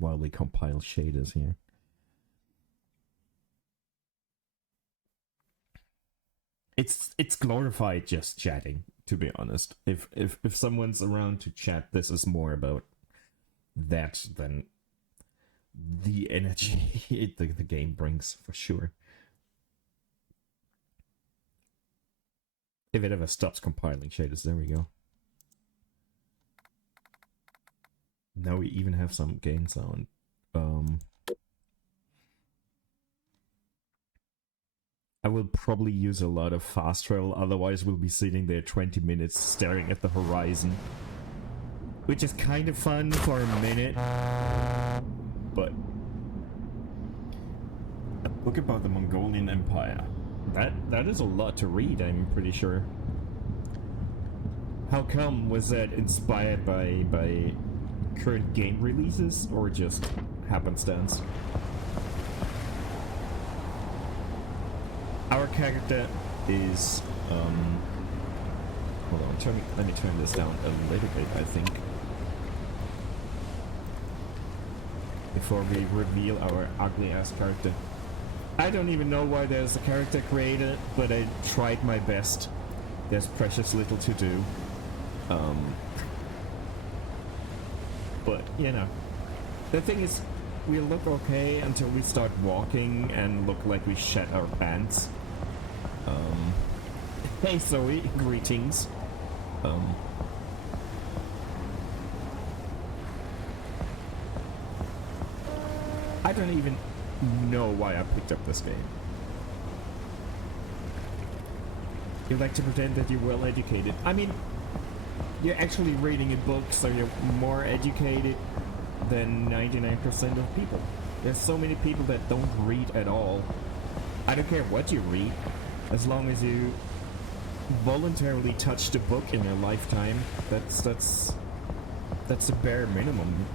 while we compile shaders here. It's glorified just chatting, to be honest. If someone's around to chat, this is more about that than the energy the game brings, for sure. If it ever stops compiling shaders, there we go. Now we even have some game sound. I will probably use a lot of fast travel, otherwise we'll be sitting there 20 minutes staring at the horizon. Which is kind of fun for a minute. But a book about the Mongolian Empire. That is a lot to read, I'm pretty sure. How come? Was that inspired by current game releases or just happenstance? Our character is hold on, let me turn this down a little bit, I think. Before we reveal our ugly ass character. I don't even know why there's a character created, but I tried my best. There's precious little to do. But, you know. The thing is, we look okay until we start walking and look like we shat our pants. Hey Zoe, greetings. I don't even know why I picked up this game. You like to pretend that you're well educated. I mean, you're actually reading a book, so you're more educated than 99% of people. There's so many people that don't read at all. I don't care what you read, as long as you voluntarily touch the book in your lifetime. That's the bare minimum.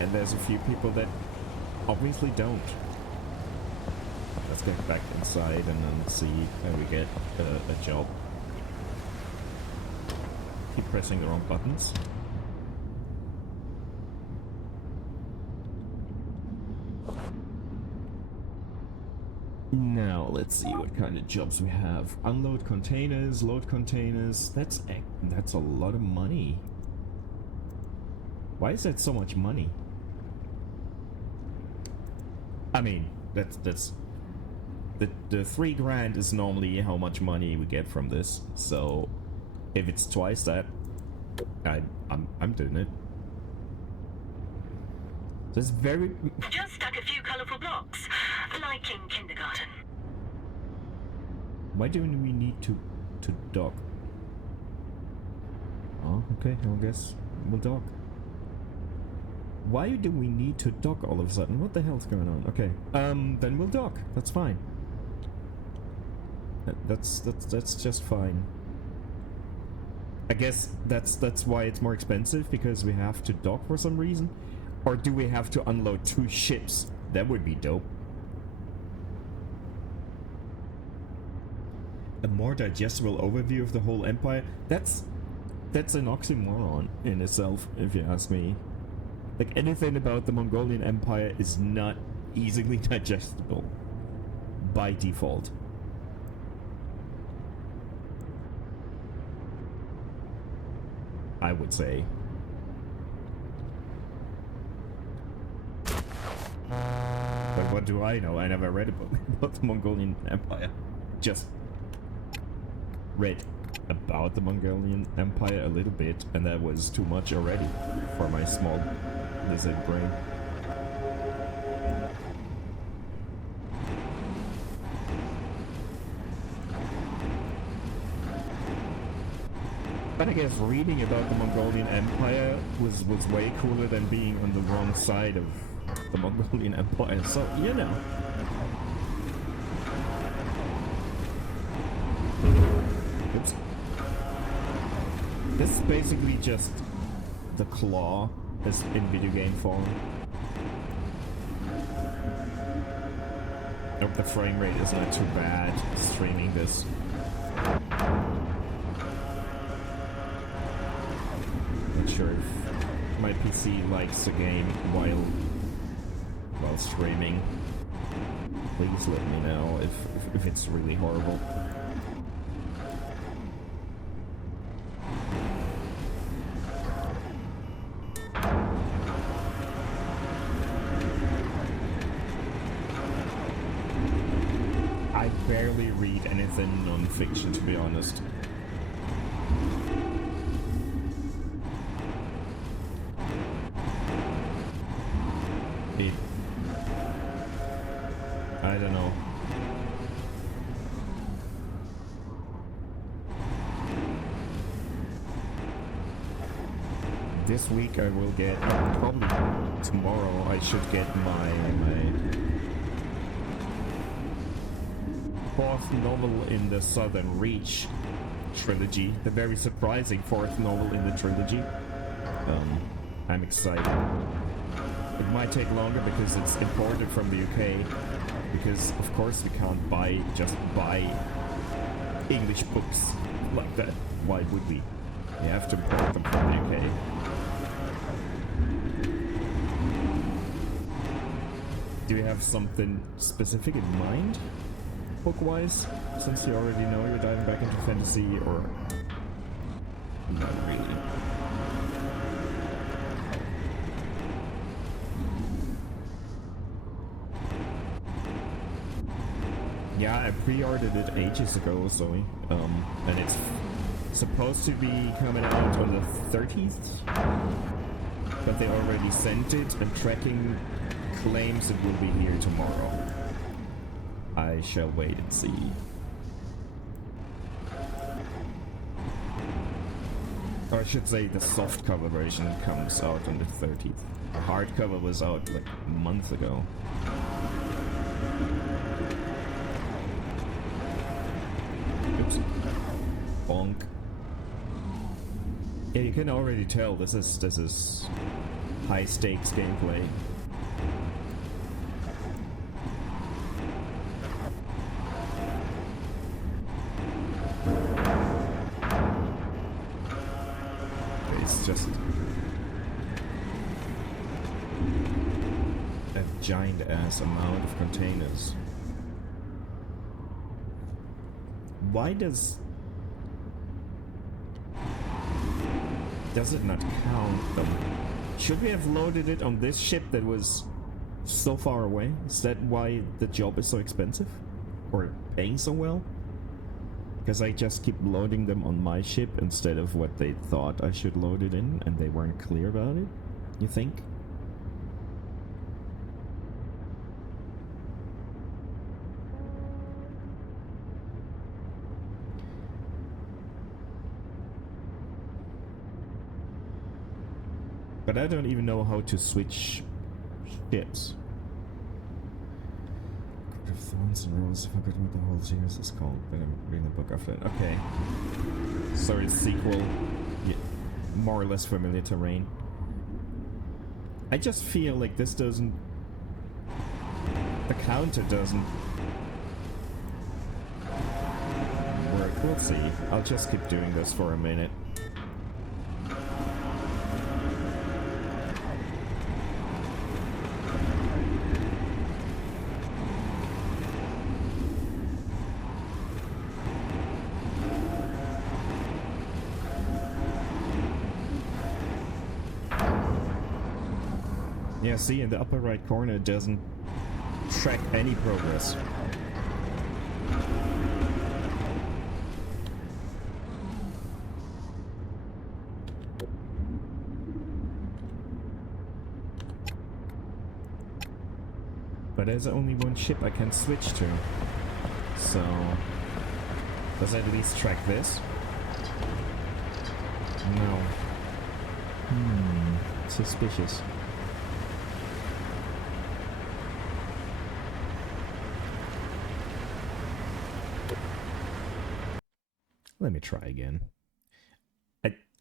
And there's a few people that obviously don't. Let's get back inside and then see how we get a job. Keep pressing the wrong buttons. Now let's see what kind of jobs we have. Unload containers, load containers. That's a lot of money. Why is that so much money? I mean, that's the 3 grand is normally how much money we get from this. So if it's twice that, I'm doing it. There's very just stuck a few colorful blocks, like in kindergarten. Why do we need to dock? Oh, okay, I guess we'll dock. Why do we need to dock all of a sudden? What the hell's going on? Okay, then we'll dock. That's fine. That's just fine. I guess that's why it's more expensive, because we have to dock for some reason. Or do we have to unload 2 ships? That would be dope. A more digestible overview of the whole empire? That's an oxymoron in itself, if you ask me. Like, anything about the Mongolian Empire is not easily digestible. By default. I would say. But what do I know? I never read a book about the Mongolian Empire. Just read about the Mongolian Empire a little bit, and that was too much already for my small lizard brain. But I guess reading about the Mongolian Empire was way cooler than being on the wrong side of the Mongolian Empire, so, you know. Oops. This is basically just the claw as in video game form. Hope the frame rate is not too bad streaming this. Not sure if my PC likes the game while streaming. Please let me know if it's really horrible. I barely read anything non-fiction, to be honest. I don't know. This week I will get, probably tomorrow I should get my fourth novel in the Southern Reach trilogy. The very surprising fourth novel in the trilogy. I'm excited. It might take longer because it's imported from the UK. Because of course we can't just buy English books like that. Why would we? We have to import them from the UK. Do you have something specific in mind, book-wise? Since you already know you're diving back into fantasy, or not really? Yeah, I pre-ordered it ages ago, Zoe, and it's supposed to be coming out on the 30th, but they already sent it, and tracking claims it will be here tomorrow. I shall wait and see. Or I should say the softcover version comes out on the 30th. The hardcover was out like a month ago. Oops. Bonk. Yeah, you can already tell this is high stakes gameplay. It's just a giant ass amount of containers. Why does it not count them? Should we have loaded it on this ship that was so far away? Is that why the job is so expensive? Or paying so well? Because I just keep loading them on my ship instead of what they thought I should load it in, and they weren't clear about it, you think? But I don't even know how to switch ships. Court of Thorns and Roses, I forgot what the whole series is called, but I'm reading the book after it. Okay. So it's sequel. Yeah, more or less familiar terrain. I just feel like this doesn't... The counter doesn't work. We'll see. I'll just keep doing this for a minute. Yeah, see, in the upper right corner it doesn't track any progress. But there's only one ship I can switch to. So... does it at least track this? No. Suspicious. Let me try again.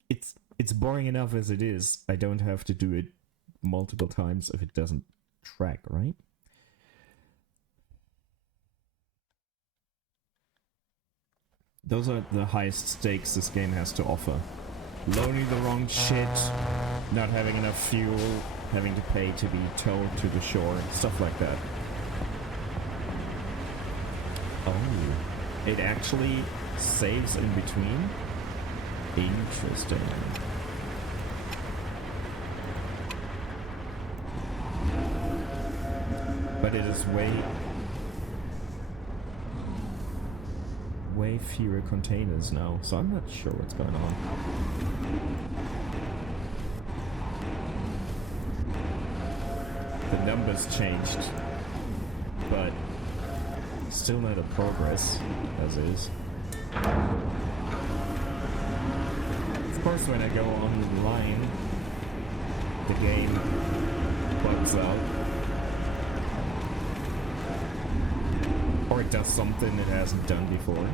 It's boring enough as it is. I don't have to do it multiple times if it doesn't track, right? Those are the highest stakes this game has to offer. Loading the wrong shit, not having enough fuel, having to pay to be towed to the shore, stuff like that. Oh, it actually saves in between? Interesting. But it is way fewer containers now, so I'm not sure what's going on. The numbers changed, but still not a progress, as is. Of course, when I go online, the game bugs out. Or it does something it hasn't done before.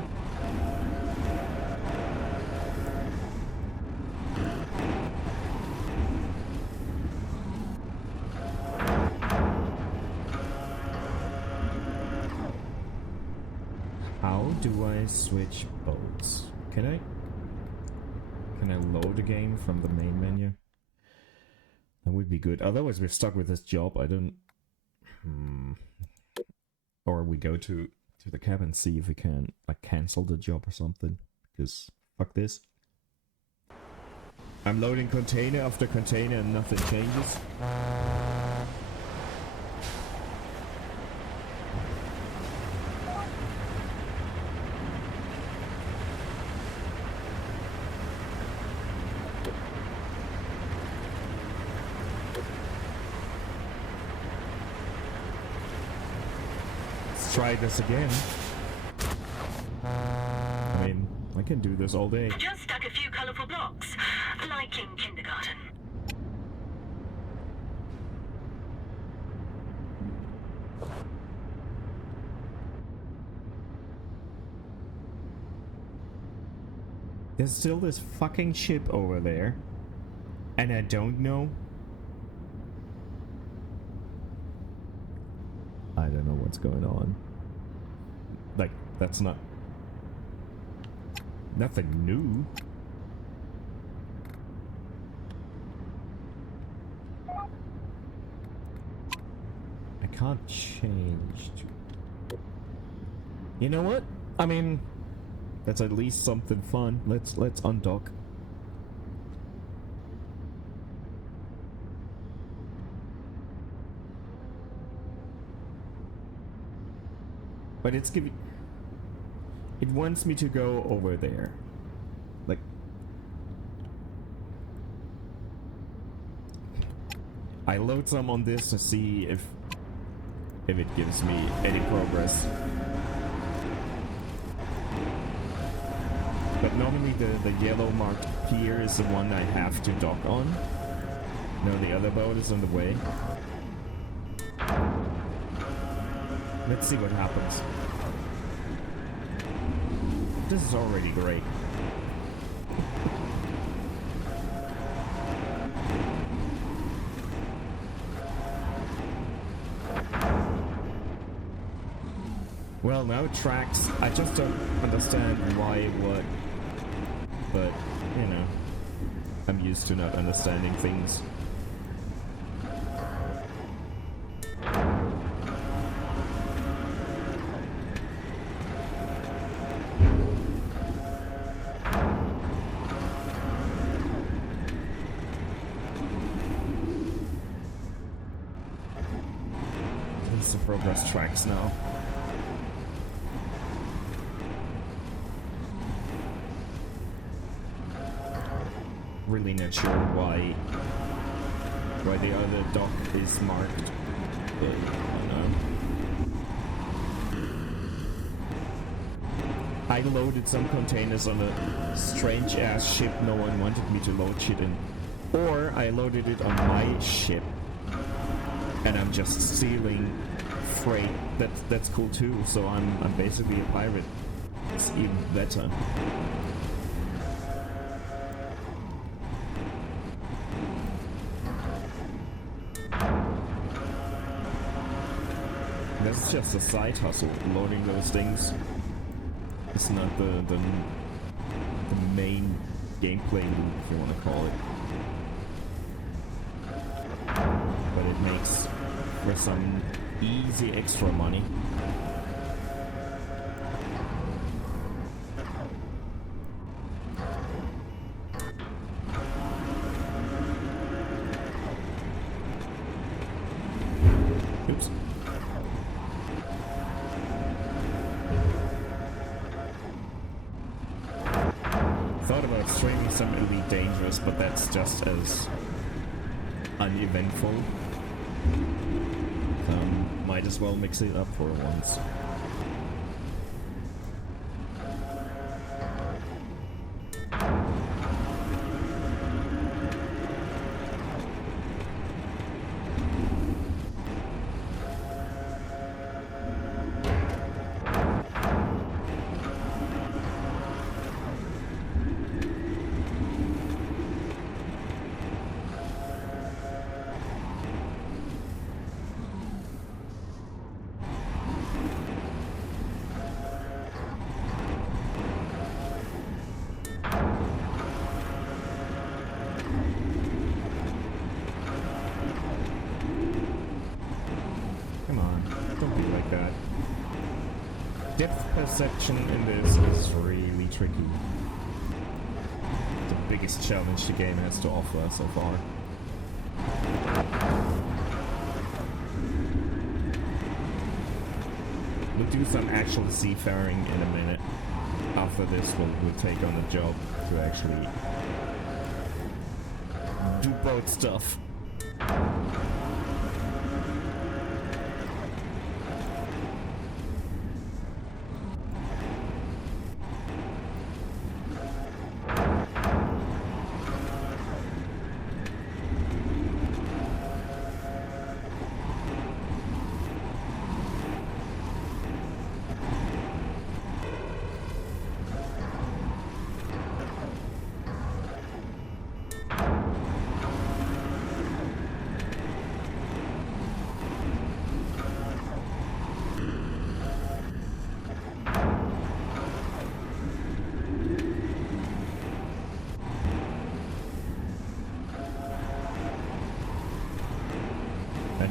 How do I switch boats? Can I load the game from the main menu? That would be good. Otherwise we're stuck with this job. I don't... Or we go to the cabin, see if we can like cancel the job or something. Because fuck this. I'm loading container after container and nothing changes. Try this again. I mean, I can do this all day. Just stuck a few colorful blocks, like in kindergarten. There's still this fucking ship over there, and I don't know. I don't know what's going on. Like, that's not... nothing new. I can't change. You know what? I mean, that's at least something fun. Let's undock. But it's giving... it wants me to go over there. Like... I load some on this to see if it gives me any progress. But normally the yellow marked pier is the one I have to dock on. No, the other boat is on the way. Let's see what happens. This is already great. Well, now it tracks. I just don't understand why, what. But, you know, I'm used to not understanding things. The progress tracks now. Really not sure why the other dock is marked, but I don't know. I loaded some containers on a strange ass ship no one wanted me to load shit in, or I loaded it on my ship and I'm just stealing freight. That's cool too. So I'm basically a pirate. It's even better. That's just a side hustle. Loading those things. It's not the main gameplay loop, if you want to call it. it makes for some easy extra money. Oops. Thought about streaming some Elite Dangerous, but that's just as uneventful. Might as well mix it up for once. Depth perception in this is really tricky. The biggest challenge the game has to offer so far. We'll do some actual seafaring in a minute. After this, we'll take on a job to actually do boat stuff.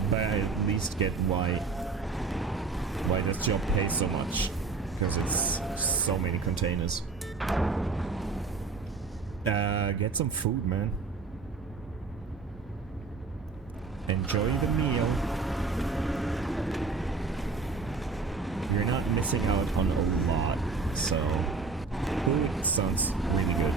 But I at least get why this job pays so much, because it's so many containers. Get some food, man. Enjoy the meal. You're not missing out on a lot, so food sounds really good.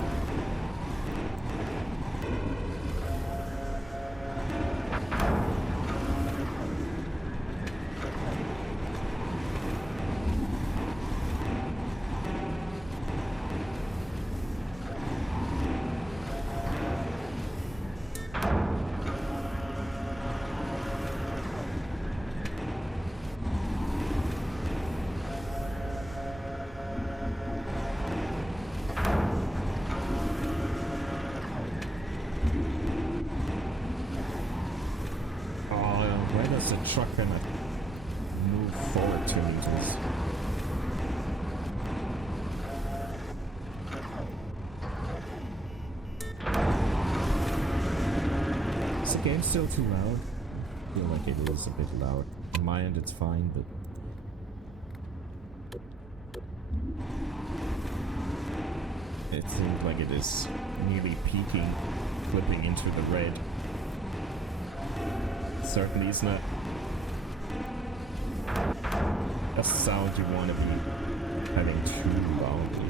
The truck gonna move forward 2 meters. Is the game still too loud? I feel like it is a bit loud. On my end it's fine, but it seems like it is nearly peaking, flipping into the red. Certainly it's not a sound you want to be having too loudly.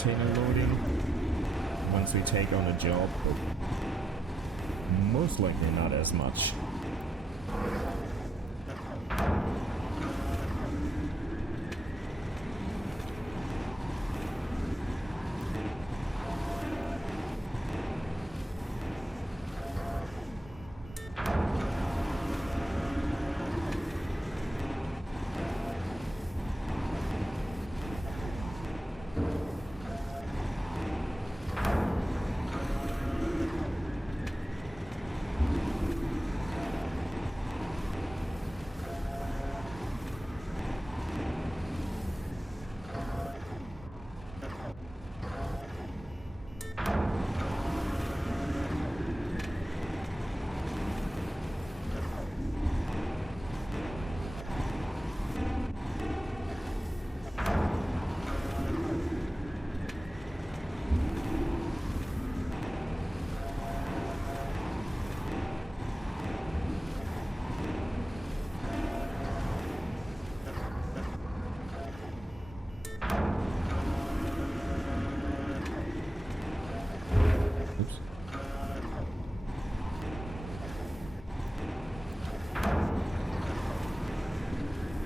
container loading once we take on a job. Most likely not as much.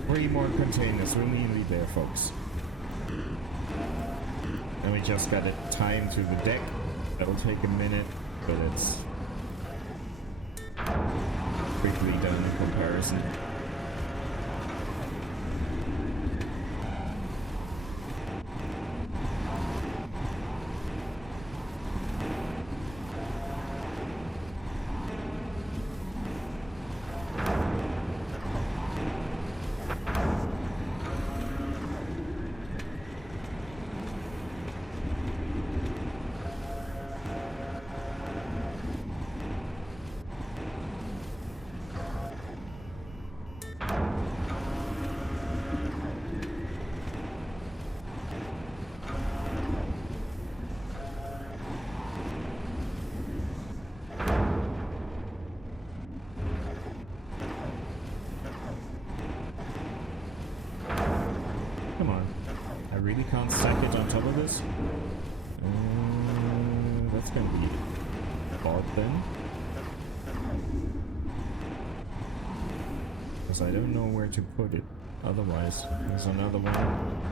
Three more containers, we're nearly there, folks. And we just got it timed through the deck. That'll take a minute, but it's quickly done in comparison. Come on. I really can't stack it on top of this? That's gonna be odd then. Because I don't know where to put it. Otherwise, there's another one.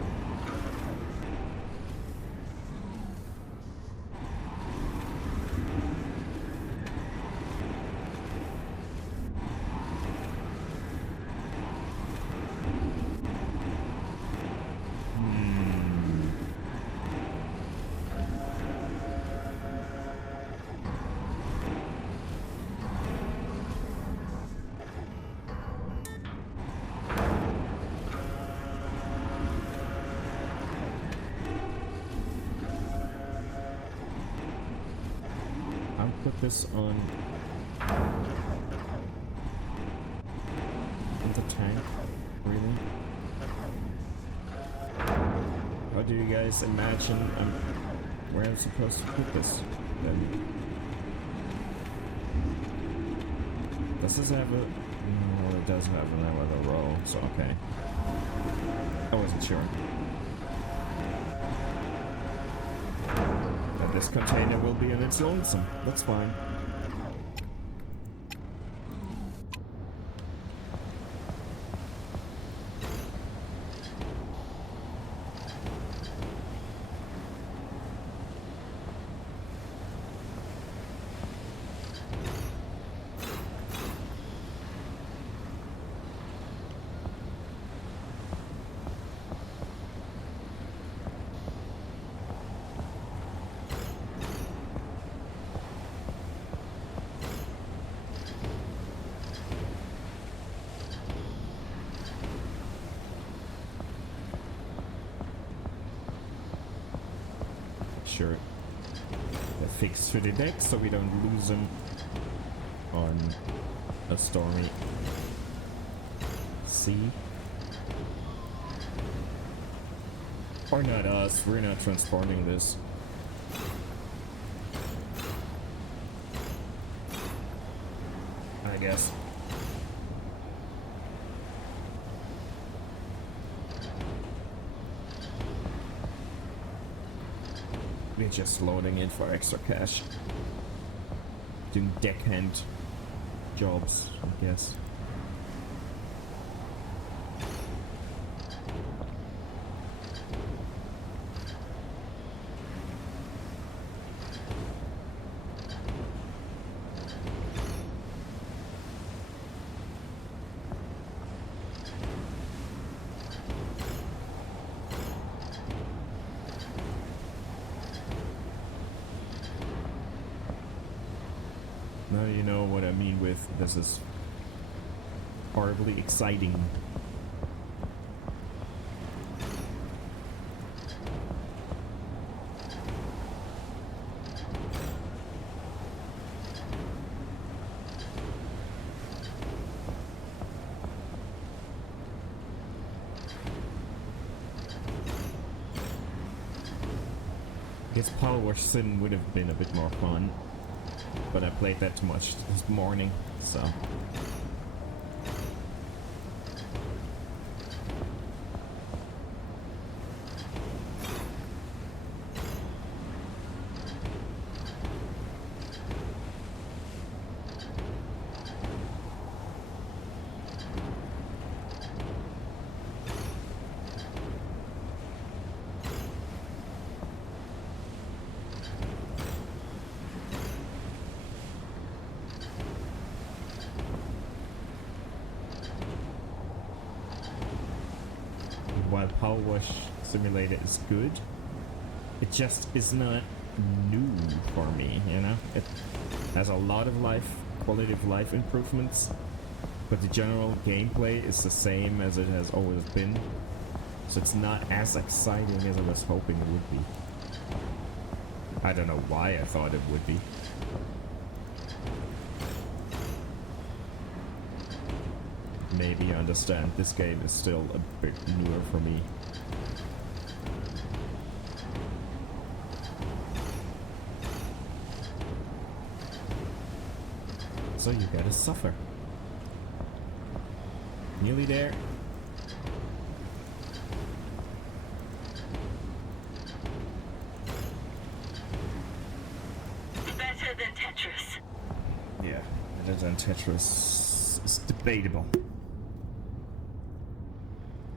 Put this on the tank, really? How do you guys imagine where I'm supposed to put this then? Does this have a... No, it does have another row, so okay. I wasn't sure. This container will be in its lonesome. That's fine. Sure, they're fixed to the deck so we don't lose them on a stormy sea. Or not us, we're not transporting this. I guess. just loading in for extra cash. Doing deckhand jobs, I guess. Now you know what I mean with this is horribly exciting. I guess Power Wash Sin would have been a bit more fun. But I played that too much this morning, so... While Power Wash Simulator is good, it just is not new for me, you know? It has a lot of quality of life improvements, but the general gameplay is the same as it has always been, so it's not as exciting as I was hoping it would be. I don't know why I thought it would be. Maybe you understand, this game is still a bit newer for me. So you gotta suffer. Nearly there. Better than Tetris. Yeah, better than Tetris is debatable.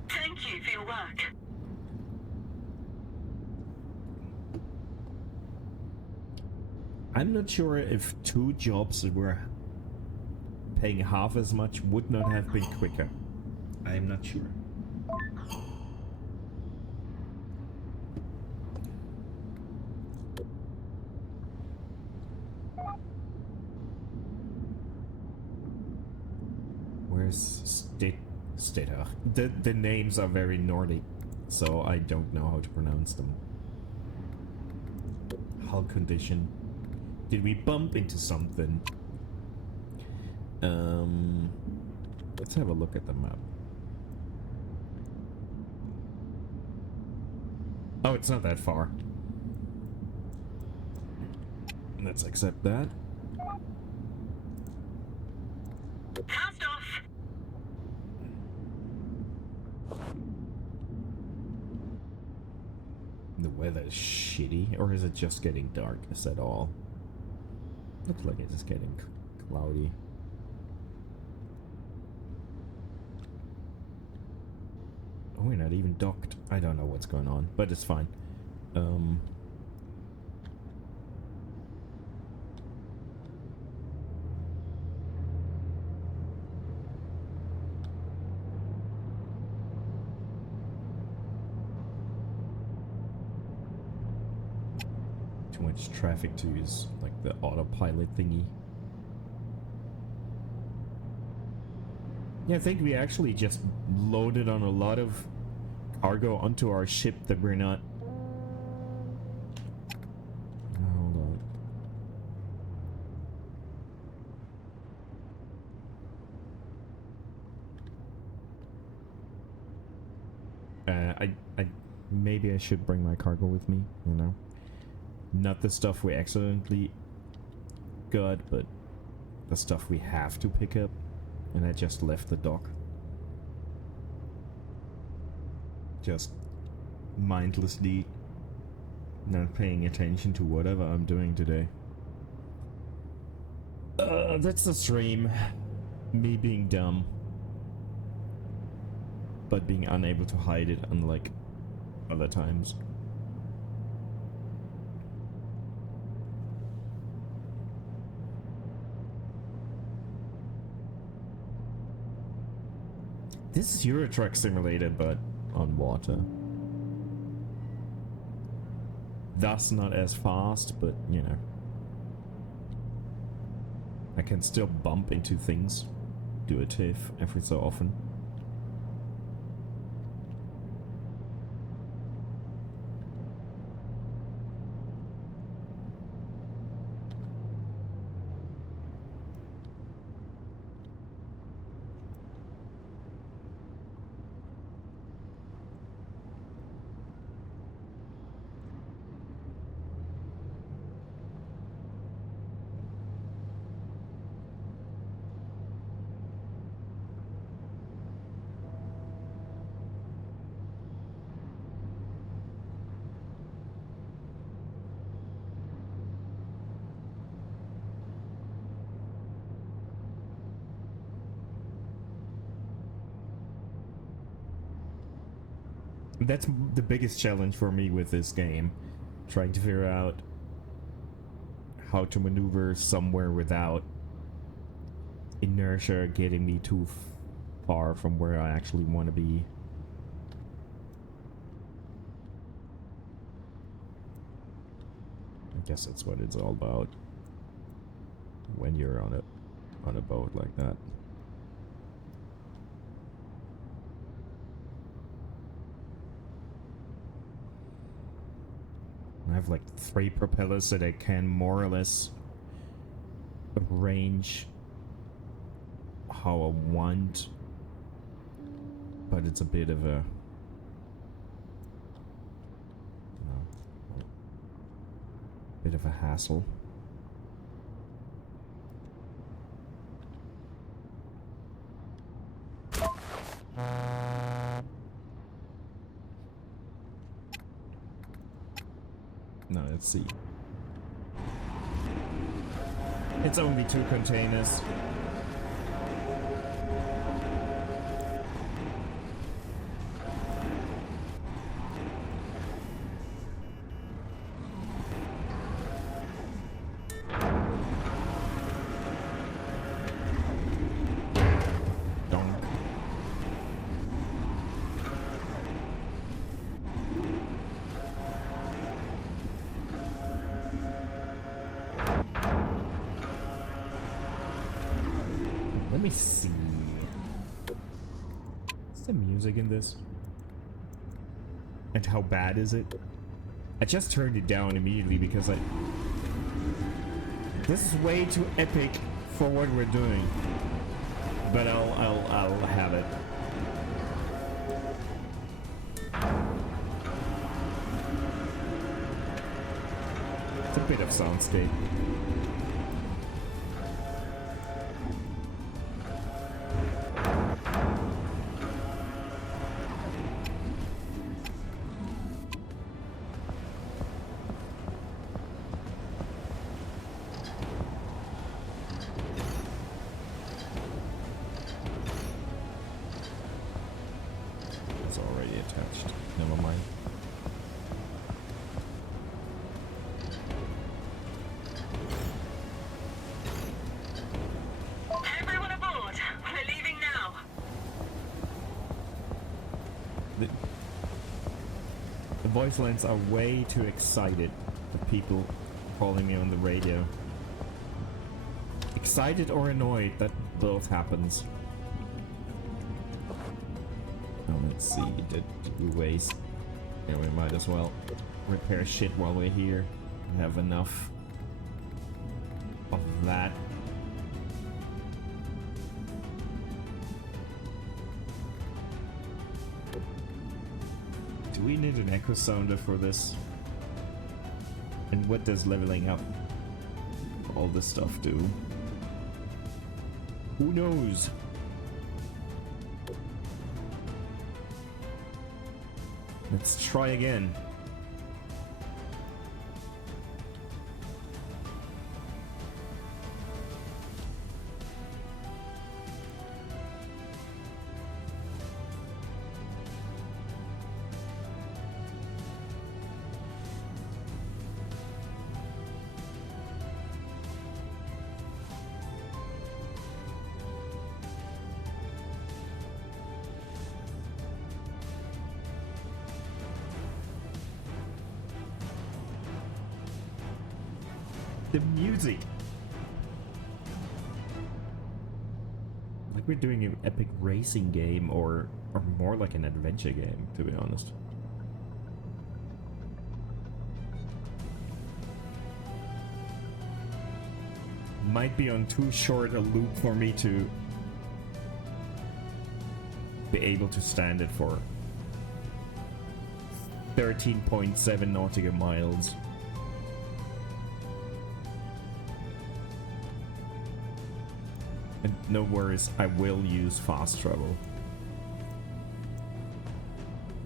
Thank you for your work. I'm not sure if 2 jobs that were paying half as much would not have been quicker. I'm not sure. Where's Stedach? The names are very Nordic, so I don't know how to pronounce them. Hull condition. Did we bump into something? Let's have a look at the map. Oh, it's not that far. Let's accept that. Cast off. The weather is shitty, or is it just getting dark? Is that all? Looks like it's just getting cloudy. Oh, we're not even docked. I don't know what's going on, but it's fine. Too much traffic to use, like the autopilot thingy. Yeah, I think we actually just loaded on a lot of cargo onto our ship that we're not... Hold on. Maybe I should bring my cargo with me, you know? Not the stuff we accidentally got, but the stuff we have to pick up. And I just left the dock. Just mindlessly Not paying attention to whatever I'm doing today. That's the stream. Me being dumb. But being unable to hide it, unlike other times. This is Euro Truck Simulator, but on water. Thus not as fast, but you know. I can still bump into things. Do a tiff every so often. That's the biggest challenge for me with this game. Trying to figure out how to maneuver somewhere without inertia getting me too far from where I actually want to be. I guess that's what it's all about when you're on a boat like that. I have like 3 propellers that I can more or less arrange how I want, but it's a bit of a hassle. No, let's see. It's only 2 containers. Let me see. What's the music in this? And how bad is it? I just turned it down immediately because this is way too epic for what we're doing. But I'll have it. It's a bit of soundscape. Never mind. Everyone aboard. We're leaving now. The voice lines are way too excited for people calling me on the radio. Excited or annoyed, that both happens. Now let's see, did we waste? Yeah, we might as well repair shit while we're here. We have enough of that. Do we need an echo sounder for this? And what does leveling up all this stuff do? Who knows? Let's try again. The music. Like we're doing an epic racing game or more like an adventure game, to be honest. Might be on too short a loop for me to be able to stand it for 13.7 nautical miles. And no worries, I will use fast travel.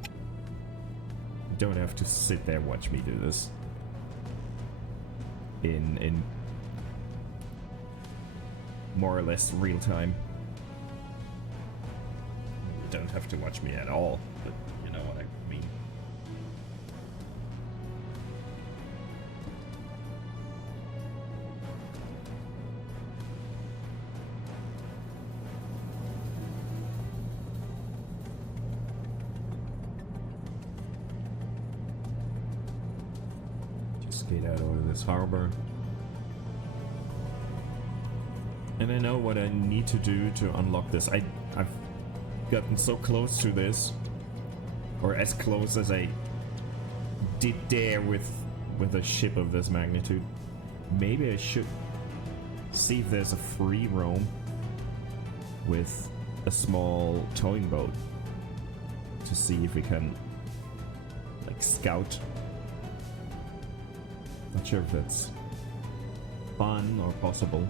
You don't have to sit there and watch me do this. In more or less real time. You don't have to watch me at all, but you know what I mean. Just get out of this harbor. And I know what I need to do to unlock this. I've gotten so close to this, or as close as I did dare with a ship of this magnitude. Maybe I should see if there's a free roam with a small towing boat to see if we can like scout. Not sure if that's fun or possible.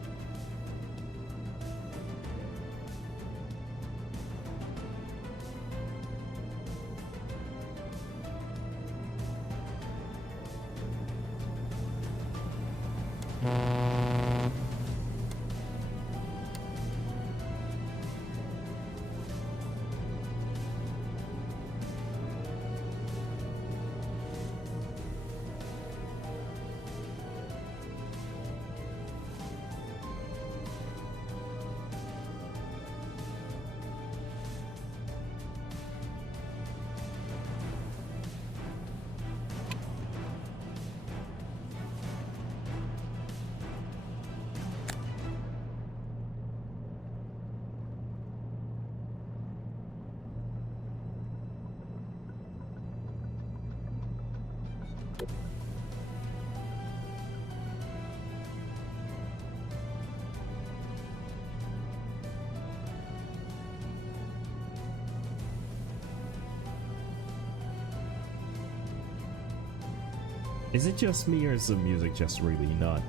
Is it just me, or is the music just really not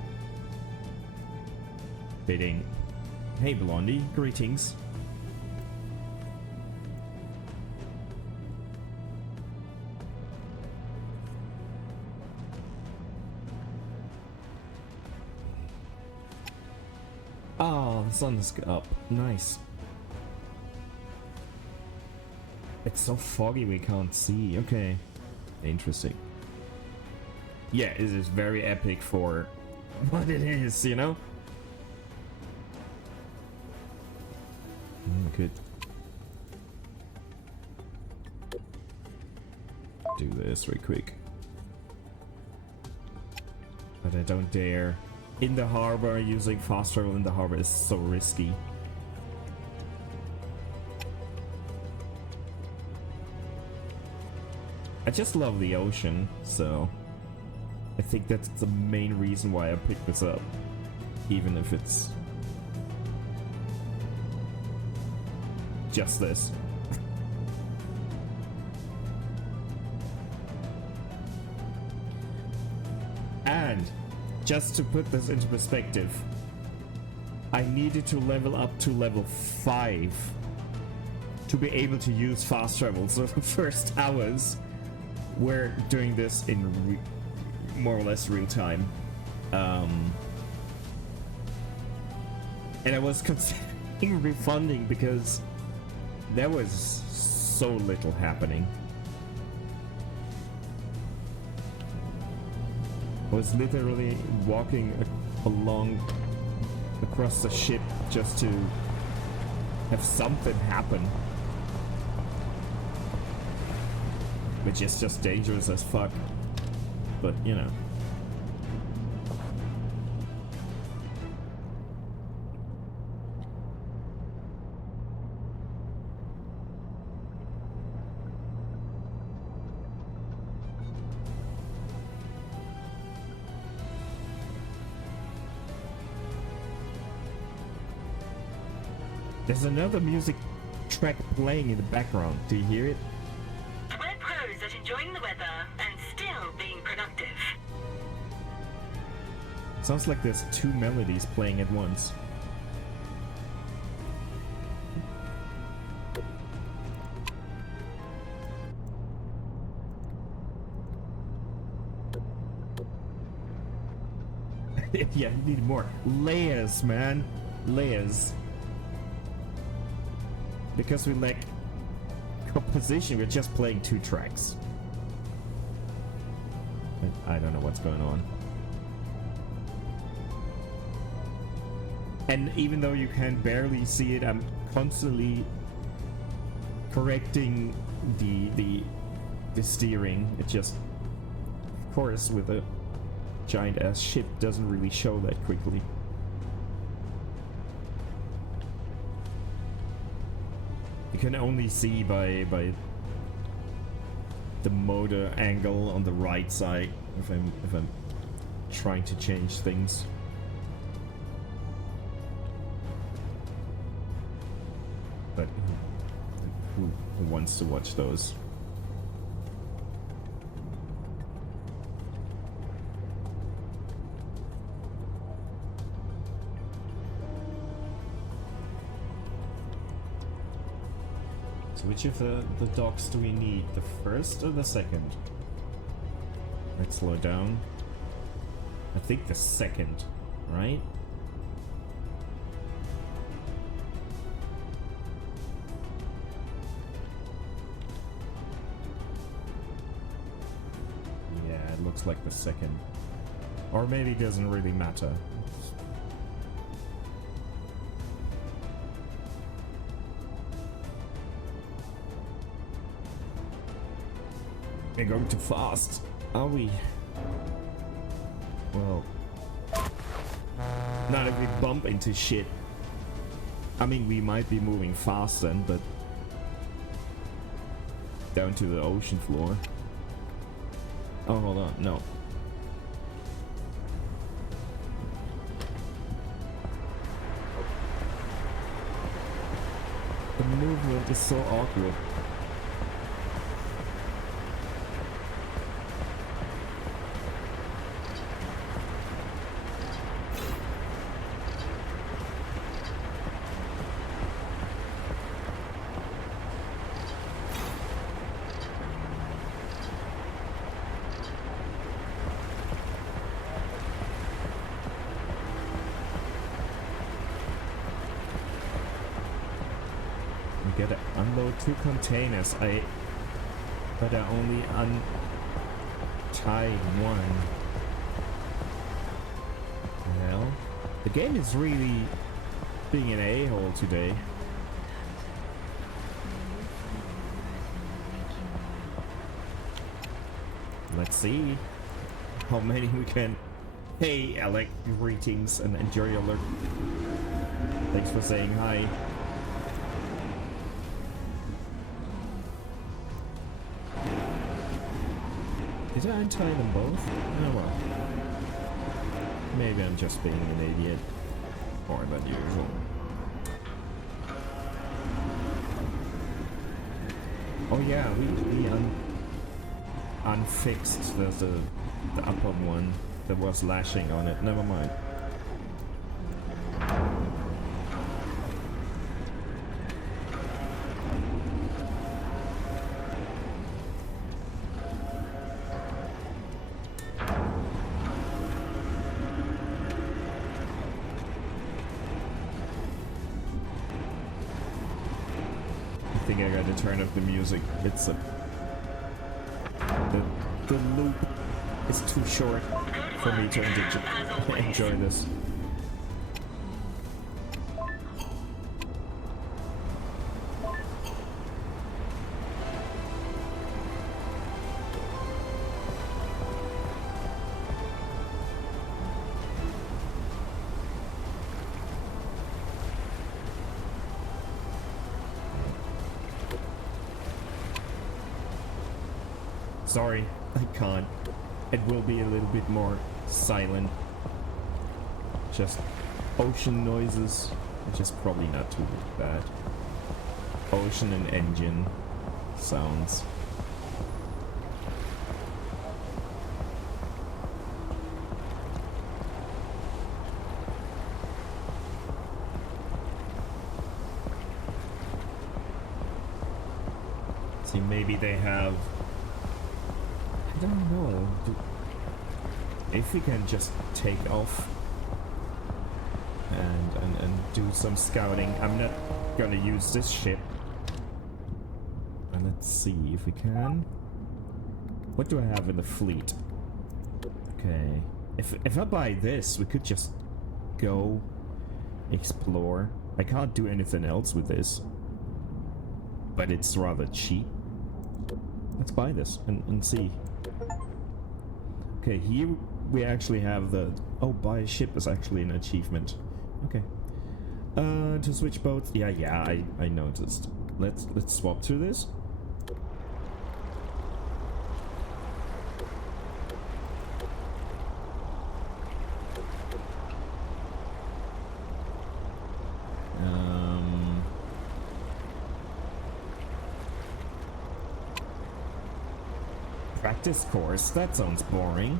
fitting? Hey Blondie, greetings. Oh, the sun is up. Nice. It's so foggy we can't see. Okay. Interesting. Yeah, it is very epic for what it is, you know? Could do this real quick. But I don't dare. In the harbor, using fast travel in the harbor is so risky. I just love the ocean, so I think that's the main reason why I picked this up, even if it's just this. And just to put this into perspective, I needed to level up to level 5 to be able to use fast travel. So the first hours we're doing this in more or less real time. And I was considering refunding because there was so little happening. I was literally walking along across the ship just to have something happen, which is just dangerous as fuck, but you know. There's another music track playing in the background. Do you hear it? We're pros at enjoying the weather and still being productive. Sounds like there's two melodies playing at once. Yeah, you need more layers, man. Layers. Because we lack composition, we're just playing two tracks. I don't know what's going on. And even though you can barely see it, I'm constantly correcting the steering. It just, of course, with a giant ass ship doesn't really show that quickly. You can only see by the motor angle on the right side if I'm trying to change things. But who wants to watch those? So which of the docks do we need? The first or the second? Let's slow down. I think the second, right? Yeah, it looks like the second. Or maybe it doesn't really matter. We're going too fast, are we? Well, not if we bump into shit. I mean, we might be moving fast then, but down to the ocean floor. Oh, hold on, no. The movement is so awkward. Gotta unload 2 containers. I better only untie one. Well, the game is really being an a-hole today. Let's see how many we can. Hey, Alec, greetings and enjoy your lurk. Thanks for saying hi. Did I untie them both? Oh well. Maybe I'm just being an idiot. More than usual. Oh yeah, we unfixed the upper one that was lashing on it. Never mind. I think I gotta turn up the music. It's a the loop is too short for me to enjoy this. Sorry, I can't. It will be a little bit more silent. Just ocean noises which is probably not too bad. Ocean and engine sounds. See, maybe they have... I don't know. If we can just take off and do some scouting. I'm not gonna use this ship. And let's see if we can. What do I have in the fleet? Okay. If I buy this, we could just go explore. I can't do anything else with this. But it's rather cheap. Let's buy this and see. Okay, here we actually have the... Oh, buy a ship is actually an achievement. Okay. To switch boats... Yeah, I noticed. Let's swap through this. Practice course? That sounds boring.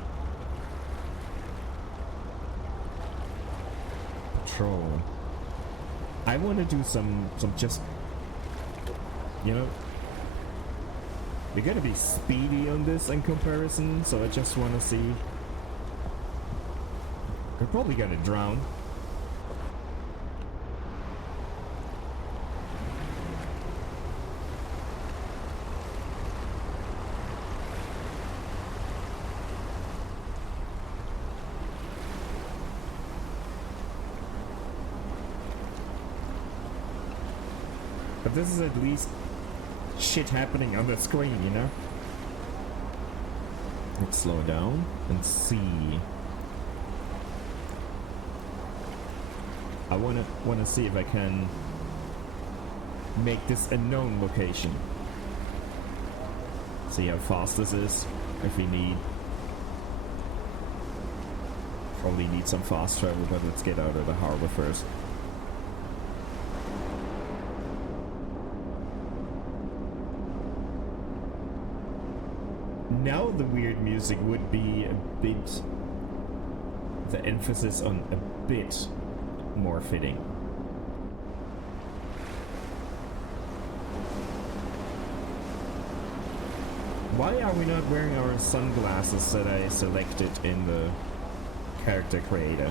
Patrol. I want to do some just, you know, we gotta be speedy on this in comparison, so I just want to see. We're probably gonna drown. But this is at least shit happening on the screen, you know? Let's slow down and see. I wanna see if I can make this a known location. See how fast this is. If we need, probably need some fast travel, but let's get out of the harbor first. Now the weird music would be a bit... The emphasis on a bit more fitting. Why are we not wearing our sunglasses that I selected in the character creator?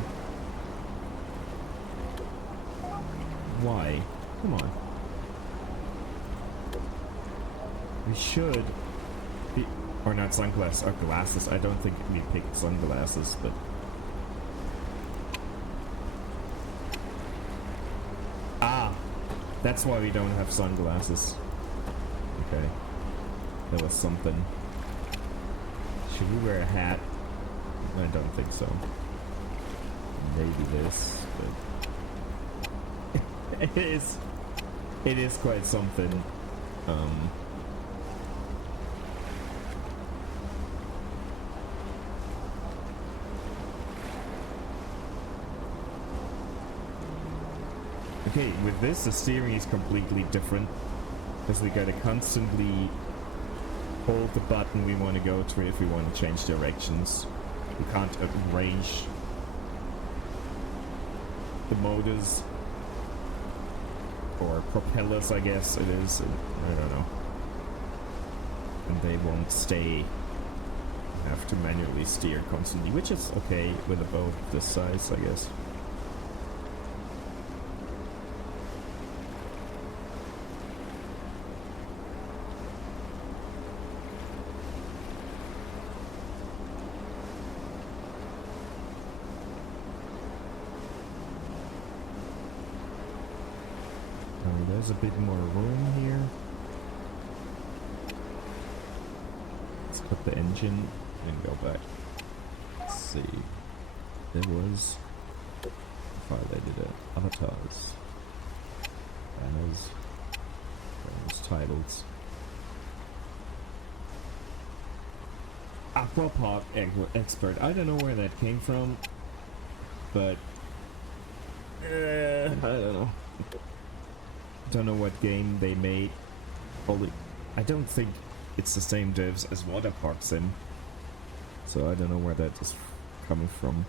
Why? Come on. We should... be... Or not sunglasses, or glasses. I don't think we picked sunglasses, but... Ah! That's why we don't have sunglasses. Okay. That was something. Should we wear a hat? I don't think so. Maybe this, but... It is quite something. Okay, with this, the steering is completely different, because we gotta constantly hold the button we want to go to if we want to change directions. We can't arrange the motors, or propellers, I guess it is, I don't know. And they won't stay. You have to manually steer constantly, which is okay with a boat this size, I guess. There's a bit more room here. Let's cut the engine and go back. Let's see. There was violated it. Avatars. Banners. Banners, titles. Aquapod expert. I don't know where that came from, but I don't know. Don't know what game they made. Probably, I don't think it's the same devs as Water Park Sim, so I don't know where that is coming from.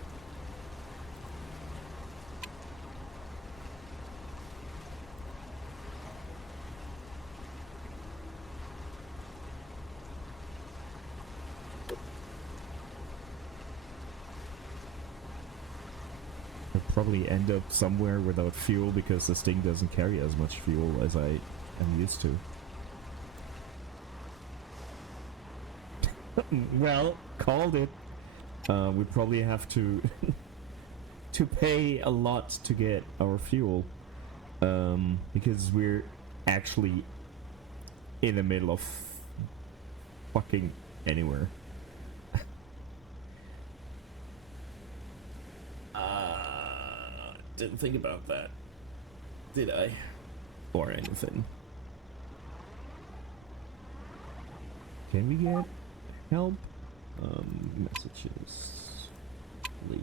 I'll probably end up somewhere without fuel because this thing doesn't carry as much fuel as I am used to. Well, called it. We probably have to to pay a lot to get our fuel, because we're actually in the middle of fucking anywhere. Didn't think about that, did I? Or anything. Can we get help? Messages. Lee.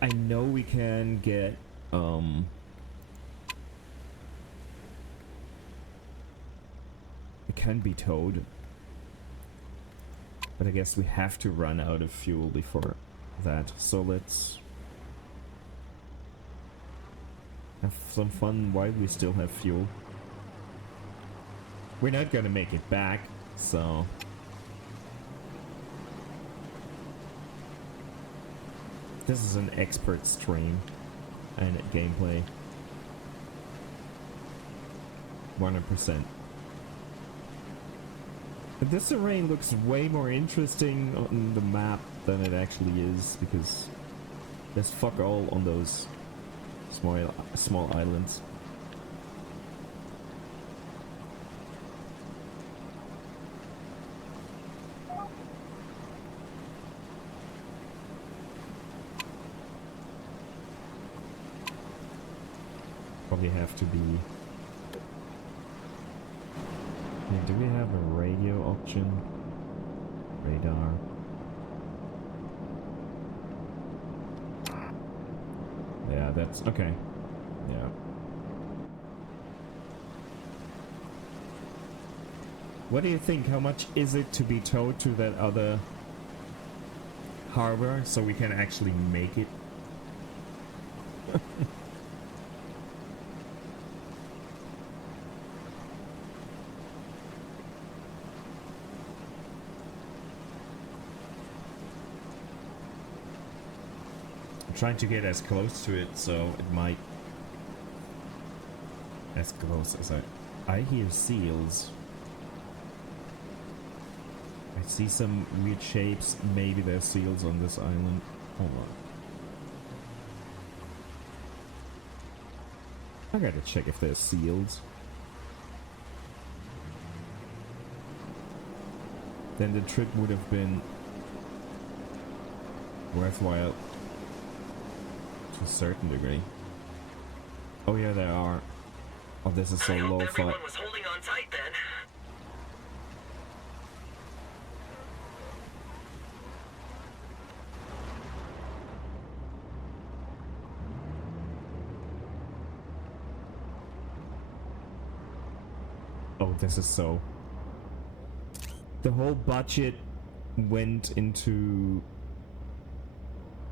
I know we can get it can be towed, but I guess we have to run out of fuel before that, so let's have some fun while we still have fuel. We're not gonna make it back, so this is an expert stream and gameplay. 100%. But this terrain looks way more interesting on the map than it actually is, because there's fuck all on those small islands. Probably have to be... Hey, do we have a radio option? Radar. Yeah, that's okay. Yeah. What do you think? How much is it to be towed to that other harbor so we can actually make it? Trying to get as close to it, so it might... As close as I hear seals. I see some weird shapes. Maybe there's seals on this island. Hold on. I gotta check if there's seals. Then the trip would have been worthwhile. To a certain degree. Oh yeah, there are. Oh, this is so low fi. Everyone was holding on tight then. Oh, this is so... The whole budget went into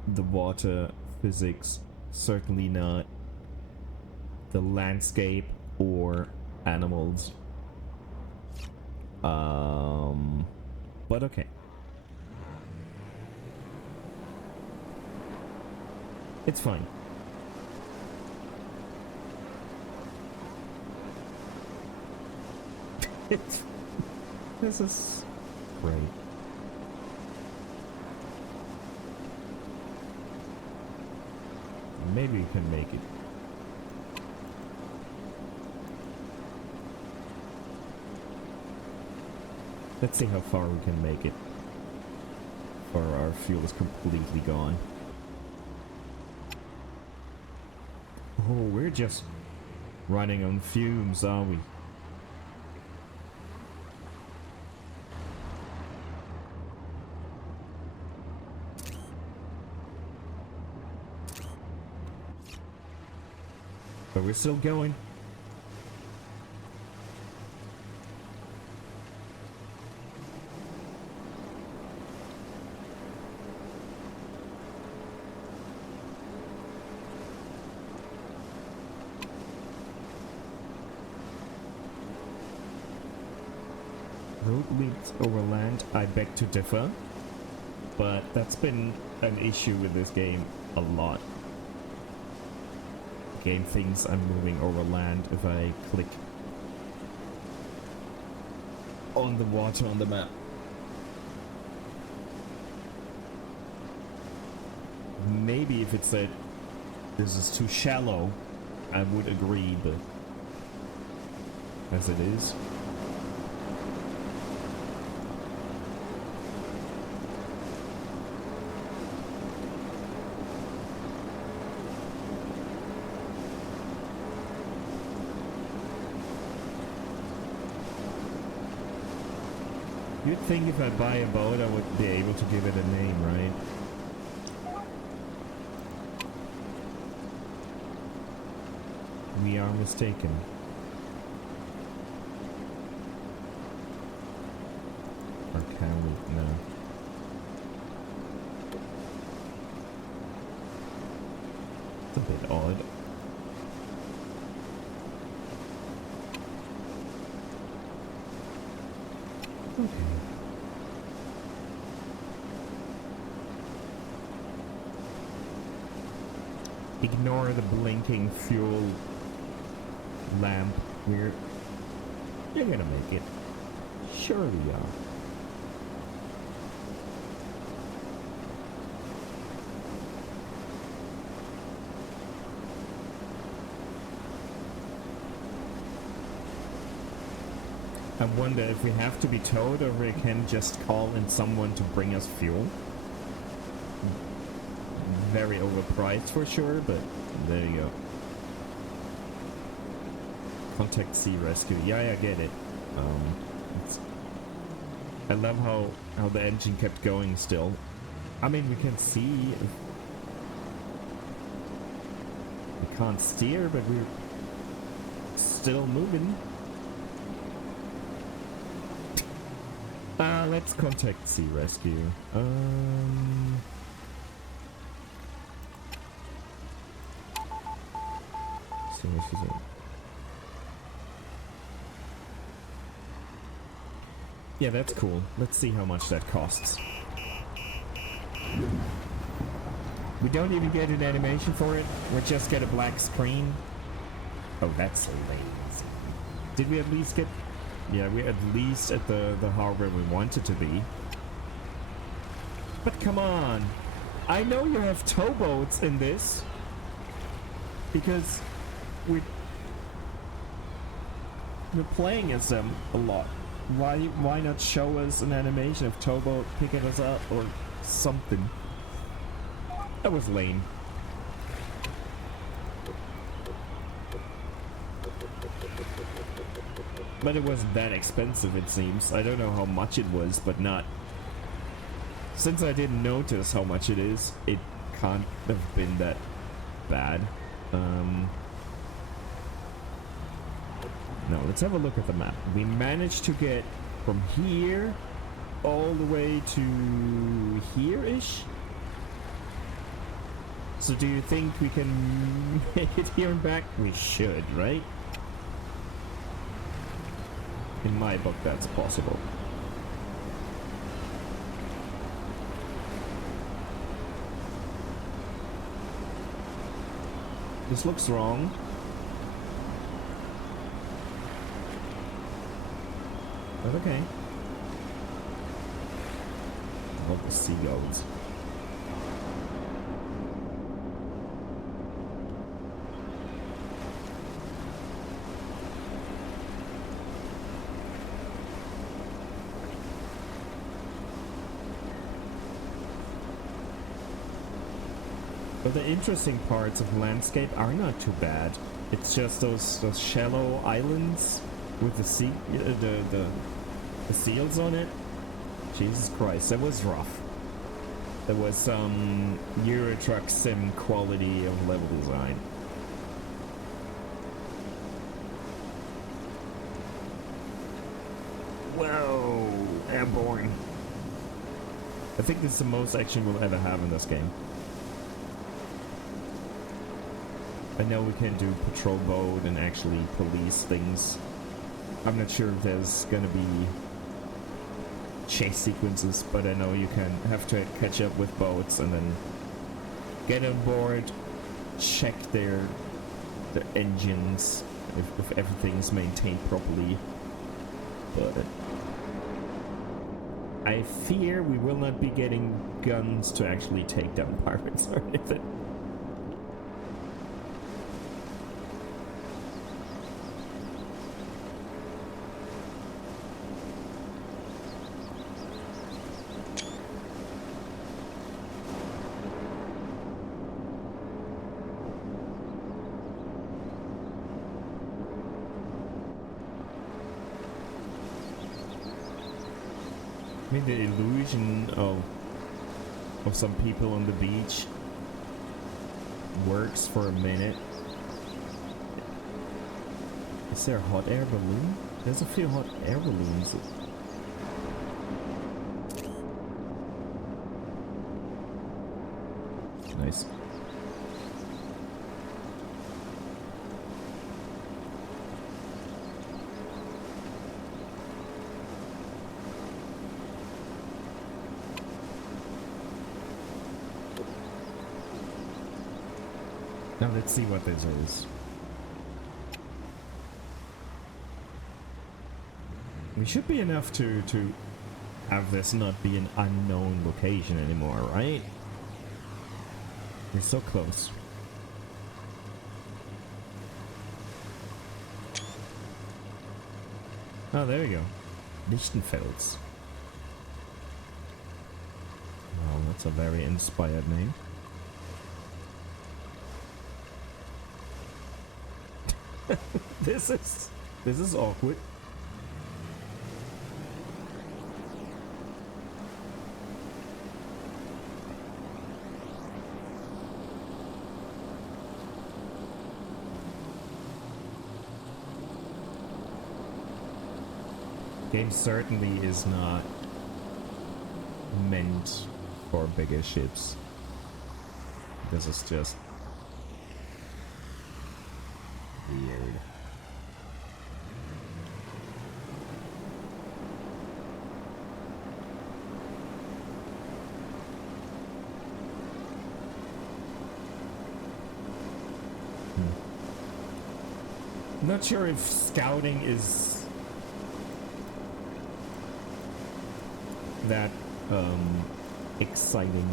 the water physics, certainly not the landscape or animals. But okay. It's fine. This is great. Maybe we can make it. Let's see how far we can make it before our fuel is completely gone. Oh, we're just running on fumes, are we? But we're still going. Road leads over land, I beg to differ. But that's been an issue with this game a lot. Game thinks I'm moving over land if I click on the water on the map. Maybe if it said this is too shallow, I would agree, but as it is. You'd think if I buy a boat, I would be able to give it a name, right? We are mistaken. Or can we? No. It's a bit odd. Okay. Ignore the blinking fuel lamp. You're gonna make it. Surely you are. I wonder if we have to be towed or we can just call in someone to bring us fuel. Very overpriced for sure, but there you go. Contact Sea Rescue. Yeah, I get it. I love how the engine kept going still. I mean, we can see. We can't steer, but we're still moving. Let's contact Sea Rescue. Sea Rescue. Yeah, that's cool. Let's see how much that costs. We don't even get an animation for it. We just get a black screen. Oh, that's lazy. Did we at least get... Yeah, we're at least at the harbor we wanted to be. But come on! I know you have towboats in this. Because we're playing as them a lot. Why not show us an animation of towboat picking us up or something? That was lame. But it wasn't that expensive, it seems. I don't know how much it was, but not... Since I didn't notice how much it is, it can't have been that bad. No, let's have a look at the map. We managed to get from here all the way to here-ish. So do you think we can make it here and back? We should, right? In my book, that's possible. This looks wrong. But okay. I love the seagulls. But the interesting parts of the landscape are not too bad. It's just those shallow islands with the seals on it. Jesus Christ, that was rough. There was some Euro Truck Sim quality of level design. boring. I think this is the most action we'll ever have in this game. I know we can do patrol boat and actually police things. I'm not sure if there's gonna be chase sequences, but I know you can have to catch up with boats and then get on board, check their engines, if everything's maintained properly. But I fear we will not be getting guns to actually take down pirates or anything. I mean, the illusion of some people on the beach works for a minute. Is there a hot air balloon? There's a few hot air balloons. Nice. Now let's see what this is. We should be enough to have this not be an unknown location anymore, right? We're so close. Oh, there we go. Lichtenfels. Wow, that's a very inspired name. This is awkward. Game certainly is not meant for bigger ships. This is just weird. Not sure if scouting is that exciting.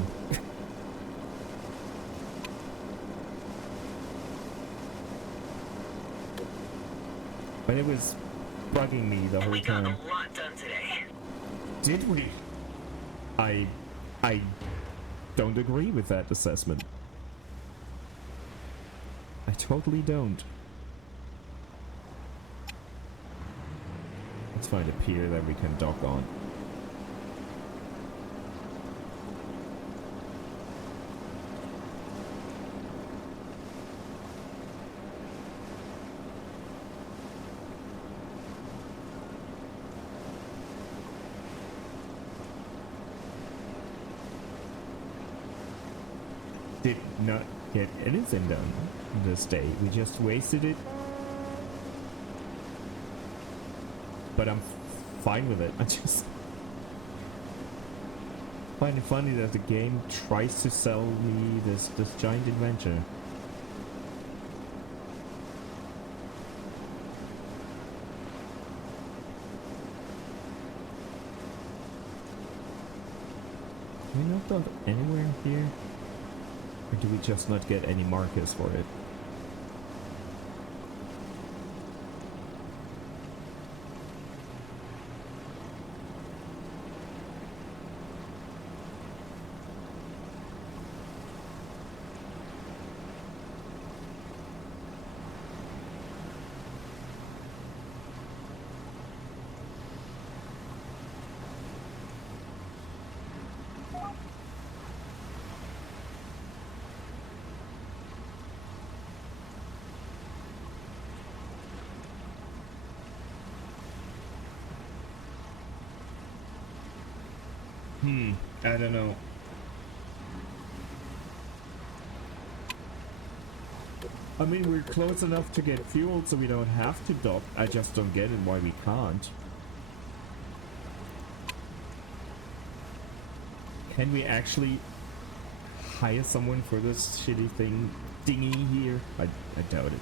But it was bugging me the whole time. We got a lot done today. Did we? I don't agree with that assessment. I totally don't. Let's find a pier that we can dock on. Did not get anything done this day. We just wasted it. But I'm fine with it. I just find it funny that the game tries to sell me this giant adventure. Can we not dock anywhere here? Or do we just not get any markers for it? I don't know. I mean, we're close enough to get fuel so we don't have to dock. I just don't get it why we can't. Can we actually hire someone for this shitty dingy here? I doubt it.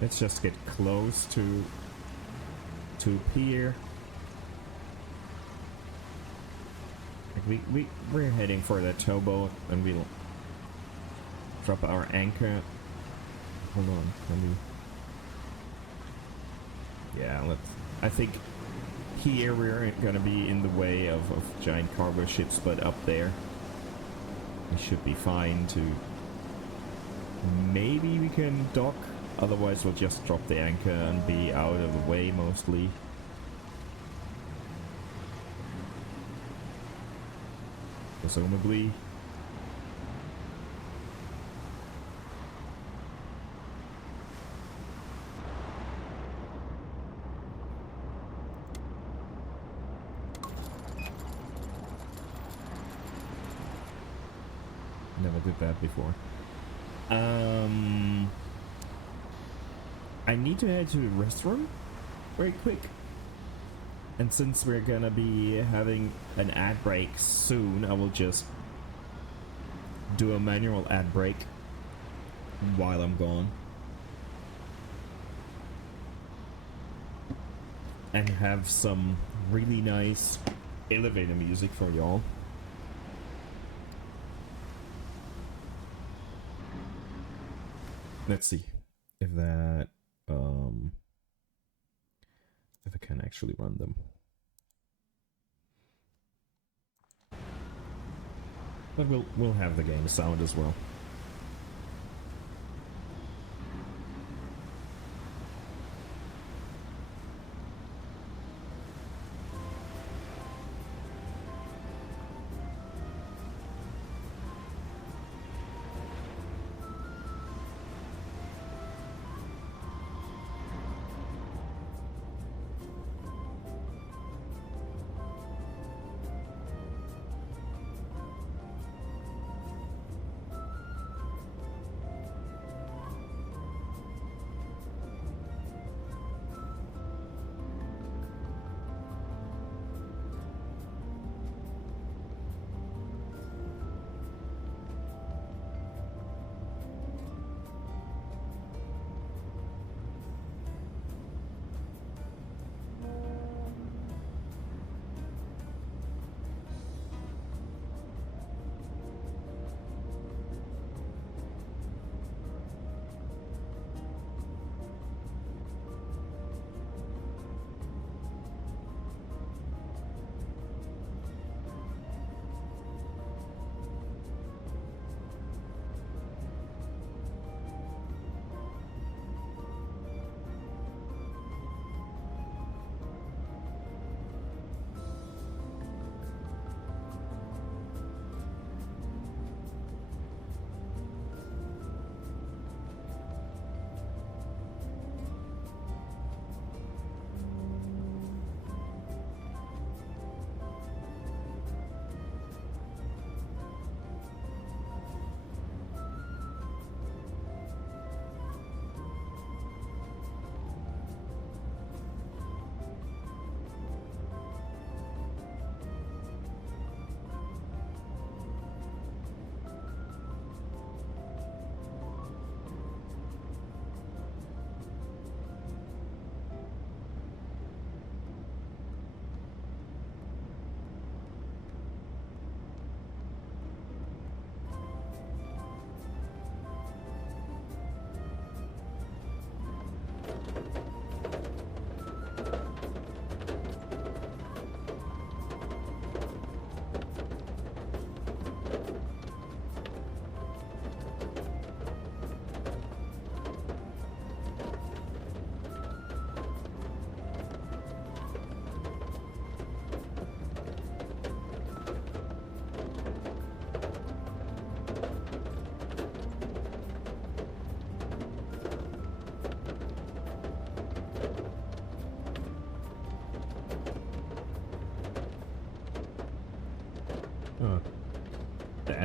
Let's just get close to pier. Like we're heading for that towboat, and we'll drop our anchor. Hold on, let me. Yeah, let's. I think here we're gonna be in the way of giant cargo ships, but up there we should be fine to. Maybe we can dock. Otherwise, we'll just drop the anchor and be out of the way mostly. Presumably. Never did that before. I need to head to the restroom very quick. And since we're gonna be having an ad break soon, I will just do a manual ad break while I'm gone. And have some really nice elevator music for y'all. Let's see if that if I can actually run them. But we'll have the game sound as well.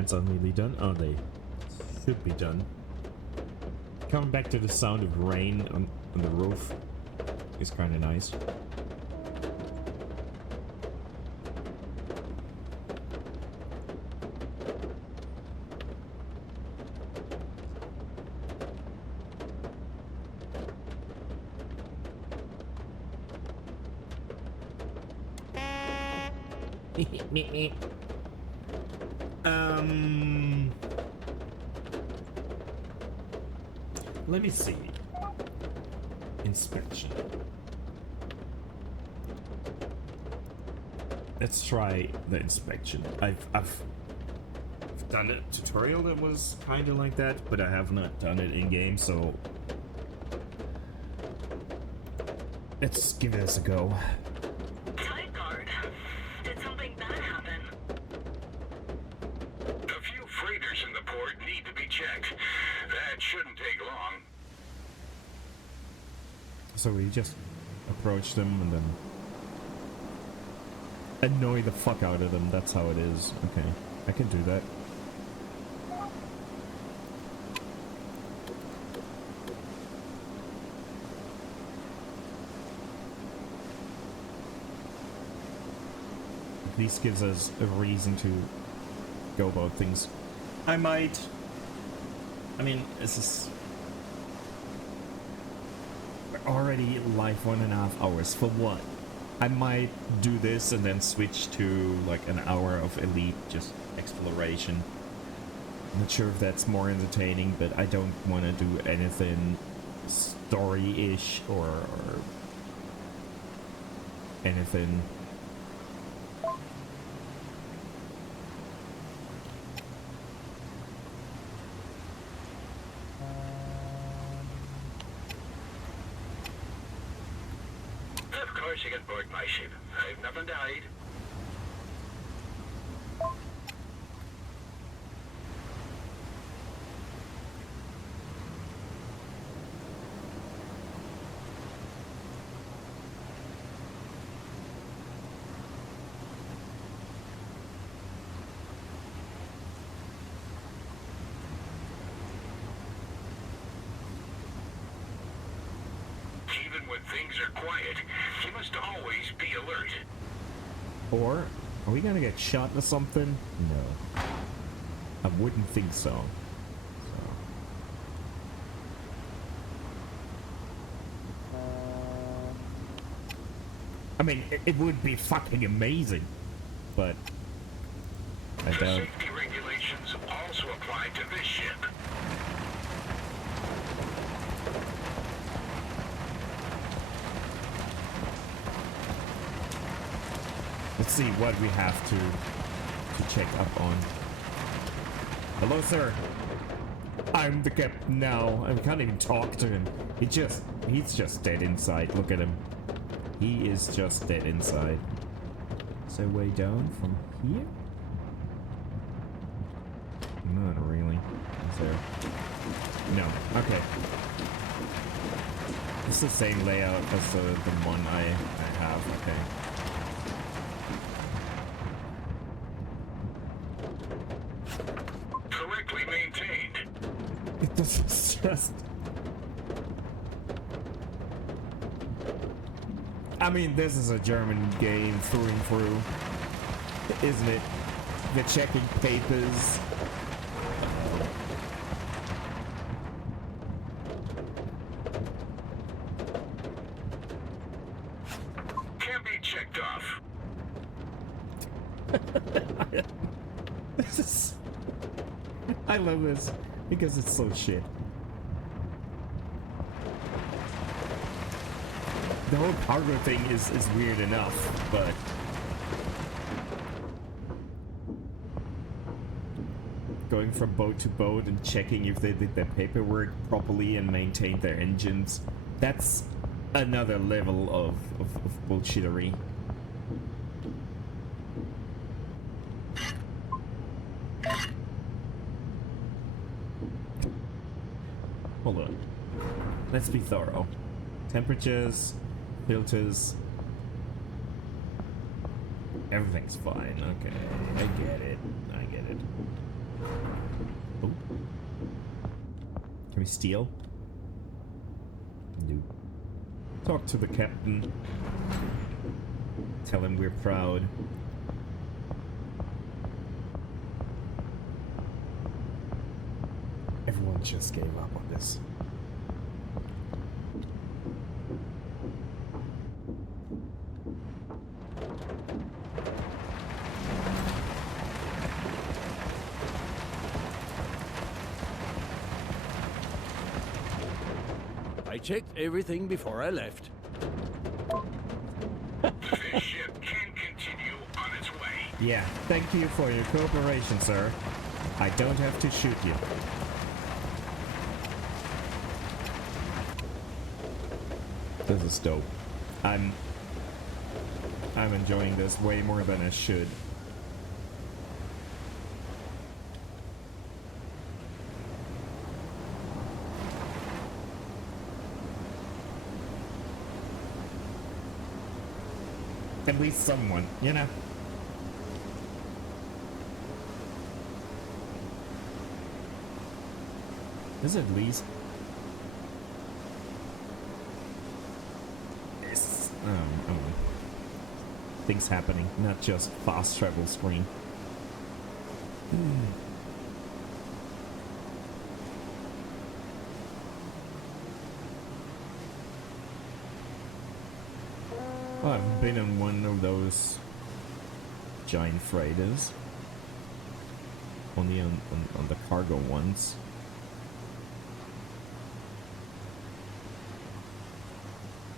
fans are nearly done. Oh, they should be done. Coming back to the sound of rain on the roof is kind of nice. Let me see. Inspection. Let's try the inspection. I've done a tutorial that was kind of like that, but I have not done it in game, so let's give this a go. Tight guard. Did something bad happen? A few freighters in the port need to be checked. That shouldn't take long. So we just approach them and then annoy the fuck out of them. That's how it is. Okay, I can do that. At least gives us a reason to go about things. I mean, this is already live 1.5 hours. For what? I might do this and then switch to like an hour of elite just exploration. I'm not sure if that's more entertaining, but I don't want to do anything story-ish or anything. Of course you can board my ship. I've nothing to hide. Even when things are quiet, you must always be alert. Or are we gonna get shot or something? No, I wouldn't think so. I mean, it would be fucking amazing, but I The doubt. safety regulations also apply to this ship. Let's see what we have to check up on. Hello, sir. I'm the captain now. I can't even talk to him. He's just dead inside. Look at him. He is just dead inside. So way down from here? Not really. Is there? No. Okay. It's the same layout as the one I have. Okay. Correctly maintained. This is just... I mean, this is a German game through and through, isn't it? They're checking papers. Can be checked off. This is... I love this because it's so shit. The whole cargo thing is weird enough, but going from boat to boat and checking if they did their paperwork properly and maintained their engines, that's another level of bullshittery. Hold on. Let's be thorough. Temperatures, filters, everything's fine. Okay, I get it. I get it. Oh. Can we steal? No. Talk to the captain. Tell him we're proud. Everyone just gave up on this. I checked everything before I left. This ship can continue on its way. Yeah, thank you for your cooperation, sir. I don't have to shoot you. This is dope. I'm enjoying this way more than I should. At least someone, you know? Is it at least? Yes. Things happening, not just fast travel screen. Oh, I've been on one of those giant freighters. Only on the cargo ones.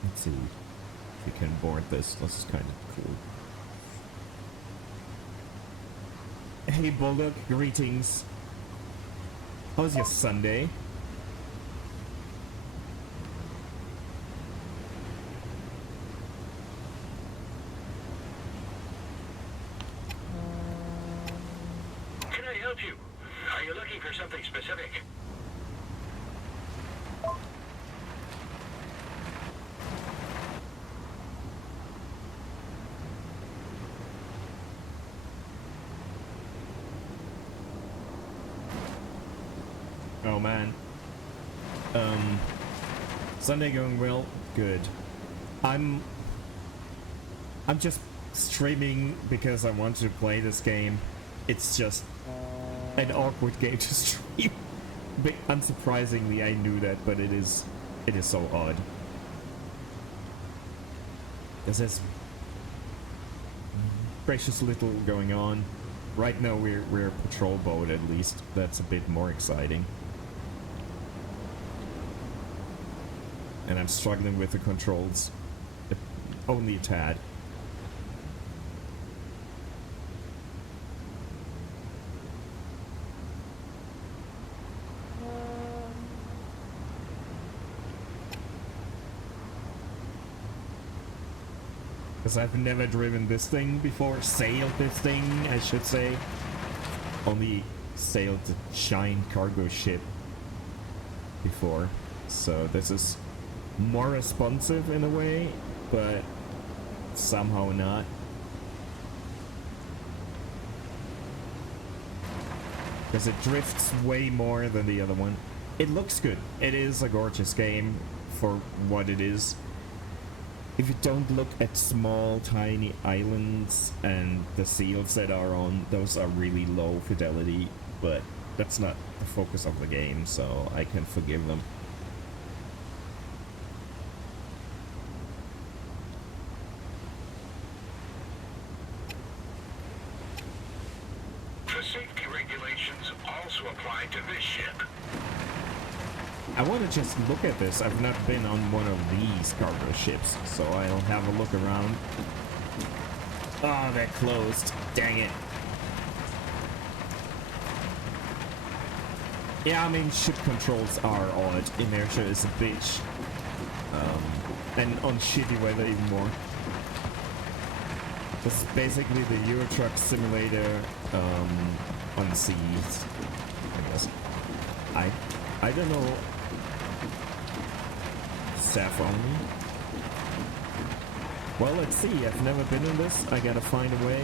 Let's see if we can board this. This is kind of cool. Hey Bulldog, greetings. How's your Sunday? Can I help you? Are you looking for something specific? Oh man. Sunday going well? Good. I'm just streaming because I want to play this game. It's just an awkward game to stream. But unsurprisingly, I knew that, but it is so odd. There's precious little going on. Right now we're a patrol boat at least. That's a bit more exciting. And I'm struggling with the controls. Only a tad. Because I've never driven this thing before. Sailed this thing, I should say. Only sailed a giant cargo ship before. So this is more responsive in a way, but somehow not. Because it drifts way more than the other one. It looks good. It is a gorgeous game for what it is. If you don't look at small tiny islands and the seals that are on, those are really low fidelity, but that's not the focus of the game, so I can forgive them. The safety regulations also apply to this ship. I want to just look at this. I've not been on one of these cargo ships, so I'll have a look around. Oh, they're closed. Dang it. Yeah, I mean, ship controls are odd. Inertia is a bitch. And on shitty weather even more. This is basically the Euro Truck Simulator on the seas, I guess. I don't know. Staff only? Well, let's see. I've never been in this. I gotta find a way.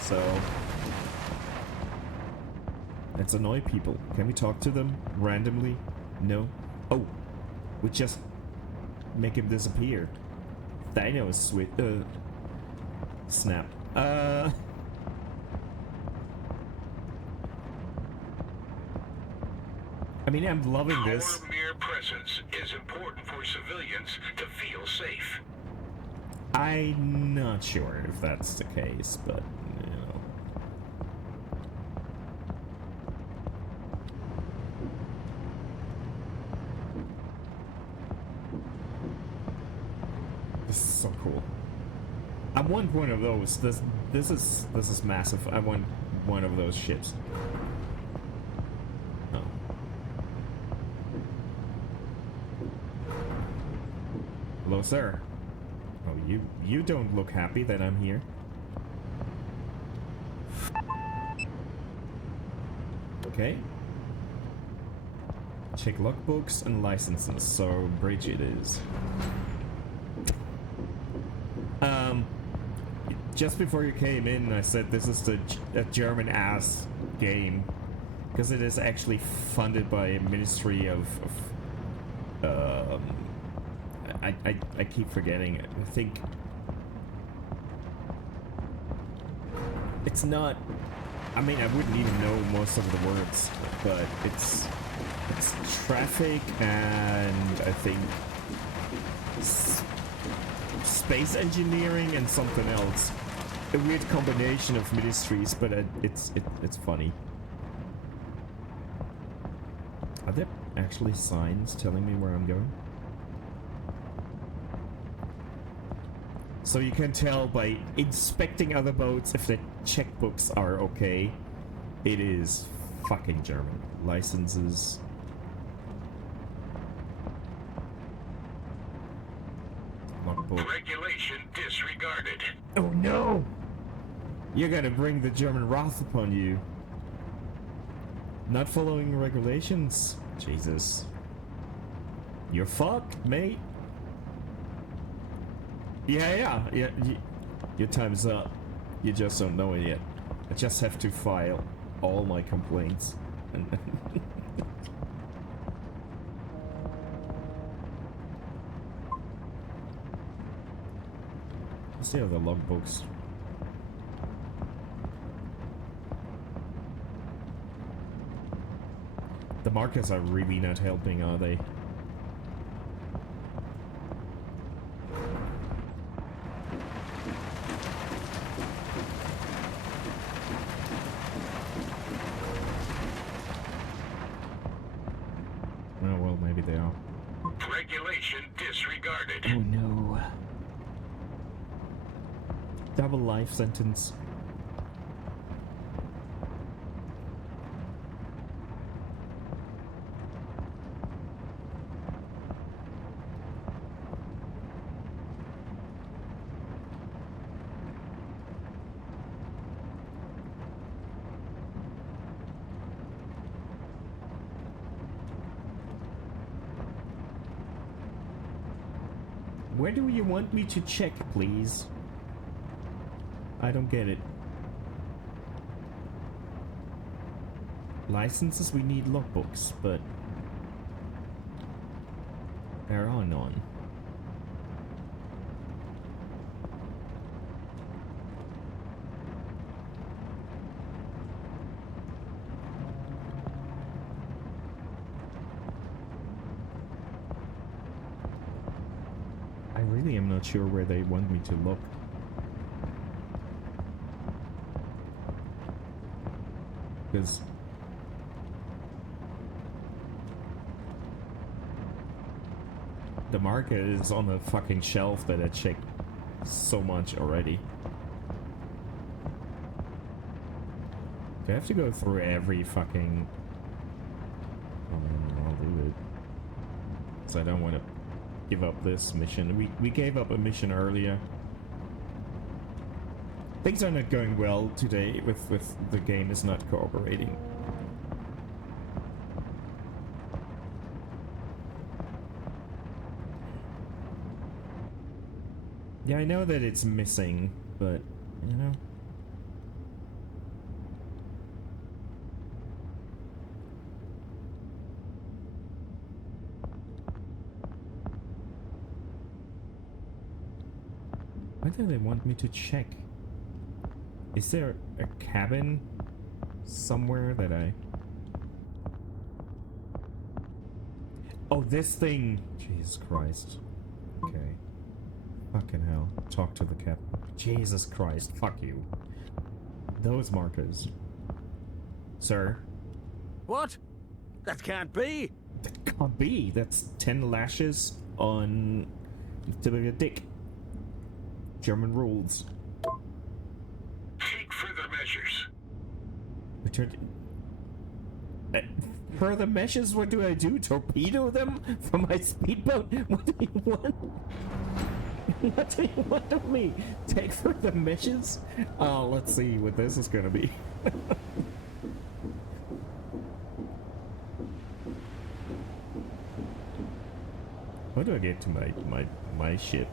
So words annoy people. Can we talk to them randomly? No? Oh, we just make him disappear. Thanos snap. I mean, I'm loving this. Our mere presence is important for civilians to feel safe. I'm not sure if that's the case, but, you know. This is so cool. I want one of those. This is massive. I want one of those ships. Oh. Hello, sir. Oh, you don't look happy that I'm here. Okay. Check logbooks and licenses. So bridge it is. Just before you came in, I said this is a German-ass game, because it is actually funded by a Ministry of I keep forgetting it. I think it's not. I mean, I wouldn't even know most of the words, but it's traffic and I think space engineering and something else. A weird combination of ministries, but it's funny. Are there actually signs telling me where I'm going? So you can tell by inspecting other boats if the checkbooks are okay. It is fucking German. Licenses. Logbook. Regulation disregarded. Oh no! You're gonna bring the German wrath upon you. Not following regulations? Jesus. You're fucked, mate. Yeah. Your time's up. You just don't know it yet. I just have to file all my complaints. Let's see how the logbooks. The markers are really not helping, are they? Oh well, maybe they are. Regulation disregarded. Oh no. Double life sentence. Where do you want me to check, please? I don't get it. Licenses, we need logbooks, but there are none. I really am not sure where they want me to look. Because the market is on the fucking shelf that I checked so much already. Do I have to go through every fucking... I'll do it. Because I don't want to give up this mission. We gave up a mission earlier. Things are not going well today with the game is not cooperating. Yeah, I know that it's missing, but you know. Why do they want me to check? Is there a cabin somewhere that I... Oh, this thing! Jesus Christ. Okay. Fucking hell. Talk to the captain. Jesus Christ. Fuck you. Those markers. Sir? What? That can't be. That can't be. That's 10 lashes on the tip of your dick. German rules. Take further measures. Return. Further measures? What do I do? Torpedo them from my speedboat? What do you want? What do you want of me? Take further measures? Oh, let's see what this is gonna be. How do I get to my ship?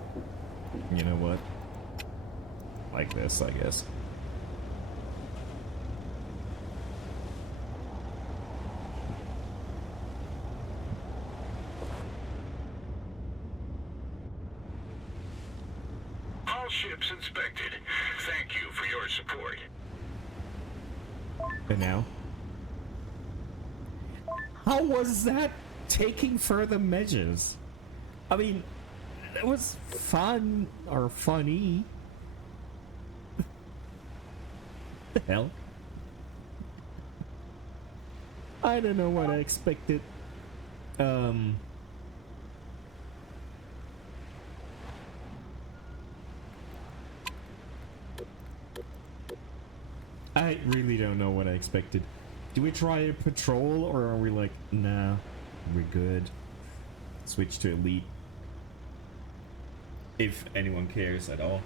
You know what? Like this, I guess. All ships inspected. Thank you for your support. And now? How was that taking further measures? I mean, it was fun or funny. The hell? I don't know what I expected. I really don't know what I expected. Do we try a patrol or are we like, nah, we're good. Switch to elite. If anyone cares at all.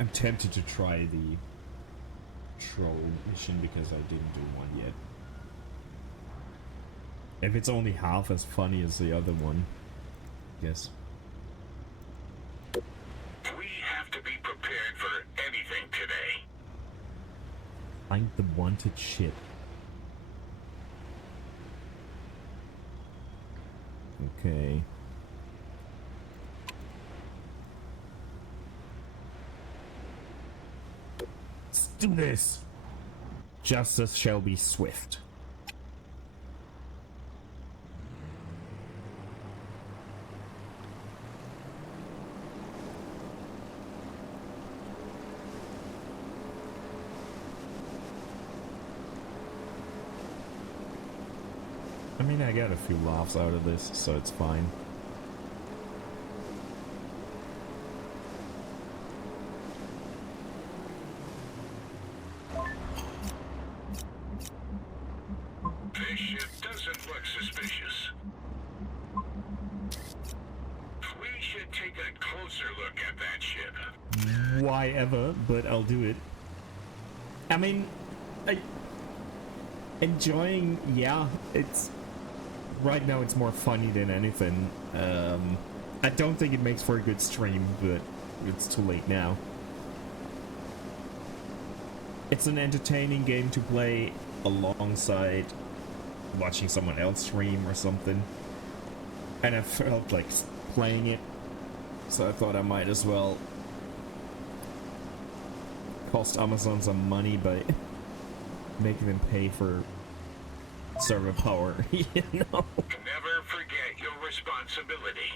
I'm tempted to try the troll mission because I didn't do one yet. If it's only half as funny as the other one, I guess. We have to be prepared for anything today. Find the wanted ship. Okay. Let's do this. Justice shall be swift. I mean, I got a few laughs out of this, so it's fine. This ship doesn't look suspicious. We should take a closer look at that ship. Why ever, but I'll do it. I mean, enjoying, yeah, it's... Right now it's more funny than anything. I don't think it makes for a good stream, but it's too late now. It's an entertaining game to play alongside watching someone else stream or something. And I felt like playing it, so I thought I might as well cost Amazon some money by making them pay for server power, you know? Never forget your responsibility.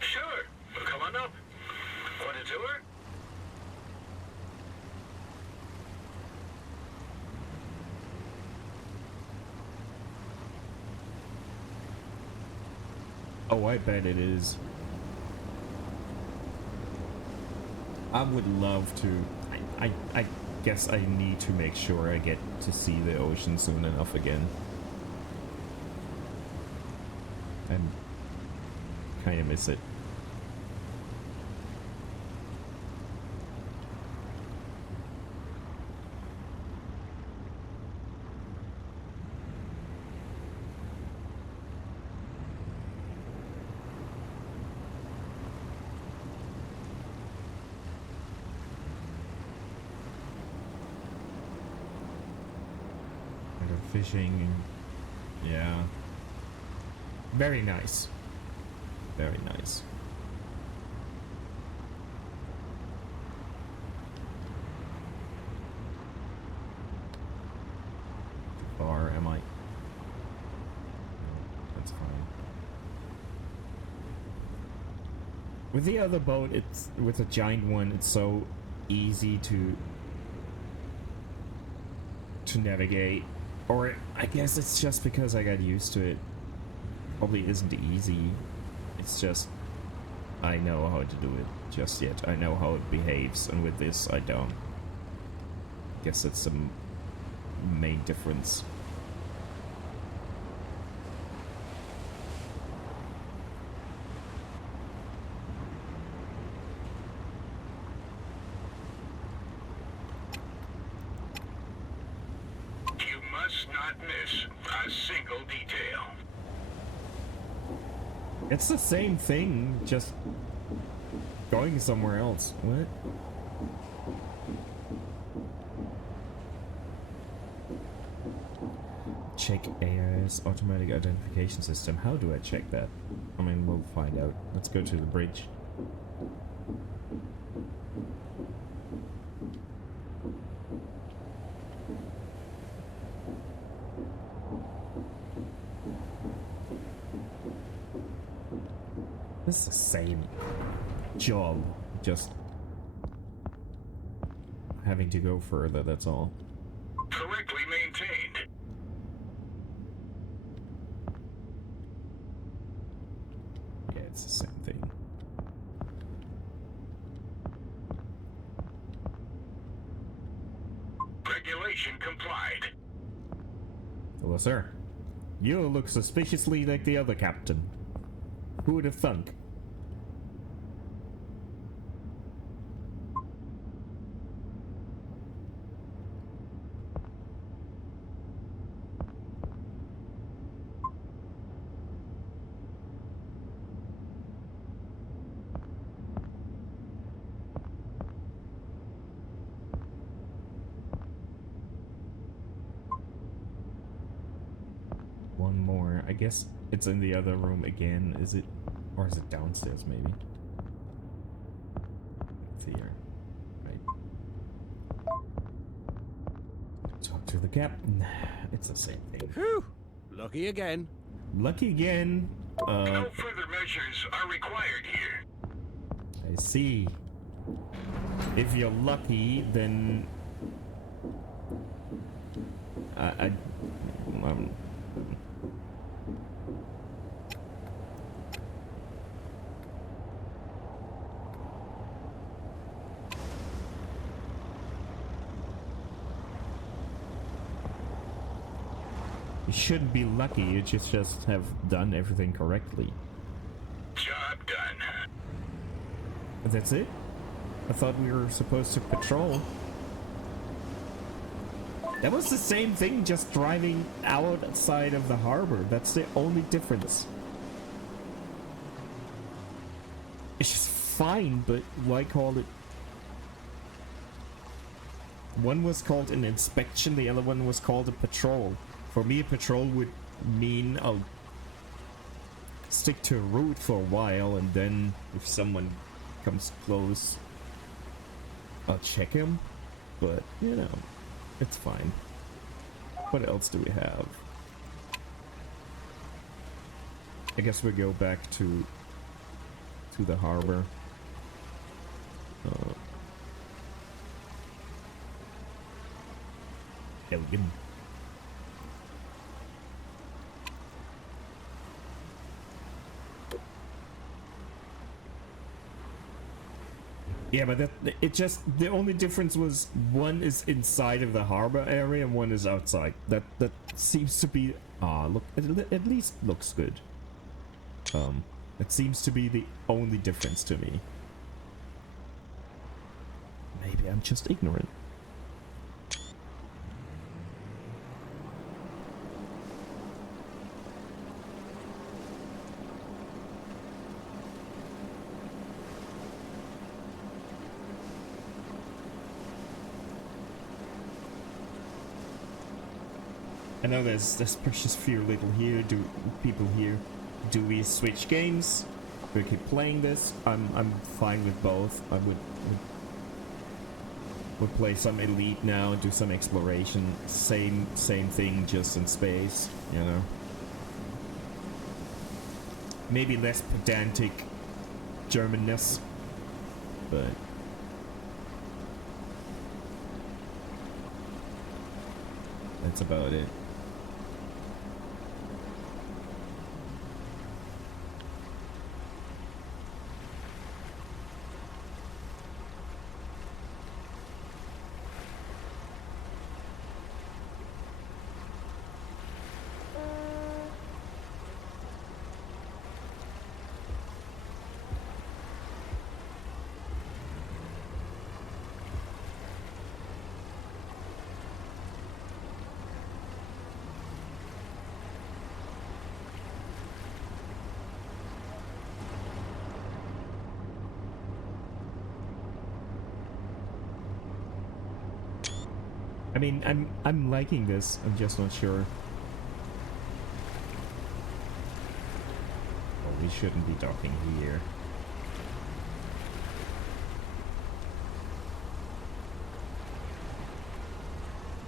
Sure, come on up. Want a tour? Oh, I bet it is. I would love to. I guess I need to make sure I get to see the ocean soon enough again. I kind of miss it. fishing. Yeah. Very nice. Very nice. Or am I? That's fine. With the other boat, it's with a giant one, it's so easy to navigate. Or I guess it's just because I got used to it. Probably isn't easy. It's just I know how to do it just yet. I know how it behaves, and with this I don't. Guess that's the main difference. You must not miss a single detail. It's the same thing, just going somewhere else. What? Check AIS automatic identification system. How do I check that? I mean, we'll find out. Let's go to the bridge. This is the same job, just having to go further, that's all. Correctly maintained. Yeah, it's the same thing. Regulation complied. Hello, sir. You look suspiciously like the other captain. Who would have thunk? One more. I guess it's in the other room again, is it? Or is it downstairs, maybe? It's here. Right. Talk to the captain. It's the same thing. Whew! Lucky again. Lucky again. No further measures are required here. I see. If you're lucky, then... You shouldn't be lucky, you just have done everything correctly. Job done. That's it? I thought we were supposed to patrol. That was the same thing, just driving outside of the harbor. That's the only difference. It's just fine, but why call it... One was called an inspection, the other one was called a patrol. For me, a patrol would mean I'll stick to a route for a while, and then if someone comes close, I'll check him. But, you know, it's fine. What else do we have? I guess we go back to the harbor. Elgin. Yeah, but the only difference was one is inside of the harbor area and one is outside. That seems to be... look, it at least looks good. It seems to be the only difference to me. Maybe I'm just ignorant. I know there's precious few little here. People here? Do we switch games? Do we keep playing this? I'm fine with both. I would play some Elite now, do some exploration. Same thing, just in space. You know. Maybe less pedantic Germanness, but that's about it. I mean, I'm liking this. I'm just not sure. Well, we shouldn't be docking here.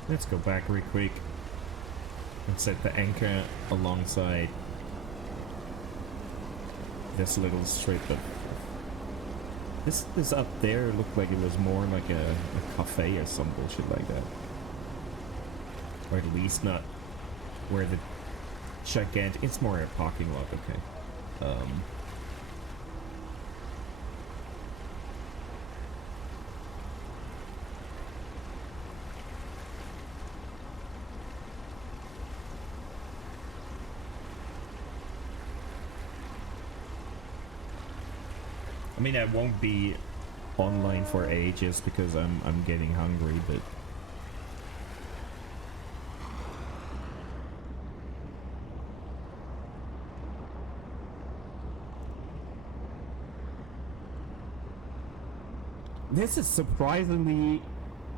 Let's go back real quick and set the anchor alongside this little strip of... This up there looked like it was more like a cafe or some bullshit like that. Or at least not where the gigantic... It's more a parking lot, okay. I mean, I won't be online for ages because I'm getting hungry, but... This is surprisingly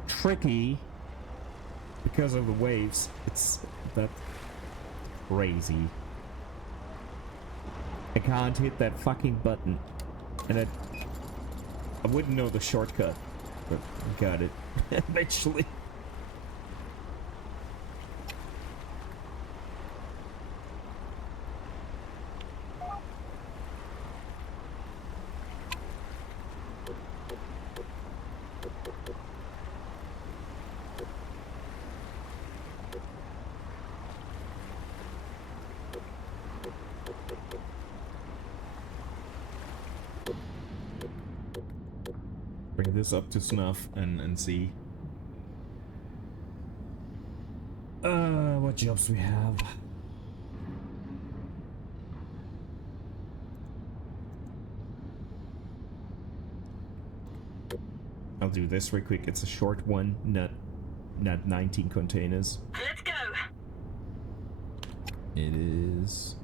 tricky because of the waves. It's that crazy. I can't hit that fucking button. And I wouldn't know the shortcut, but I got it eventually. Bring this up to snuff and see what jobs we have. I'll do this real quick. It's a short one, not 19 containers. Let's go. It is.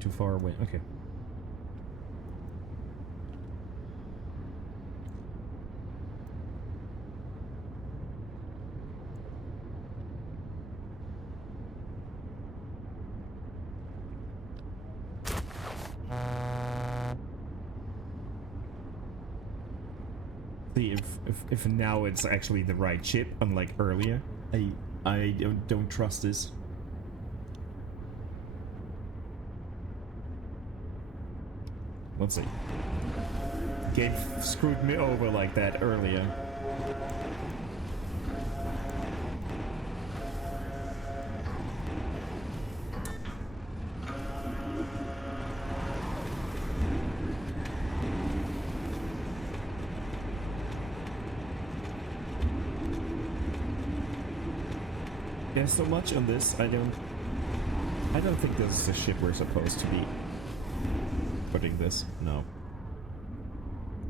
Too far away. Okay. See if now it's actually the right ship, unlike earlier. I don't trust this. Let's see. Game screwed me over like that earlier. There's so much on this. I don't think this is the ship we're supposed to be putting this. No.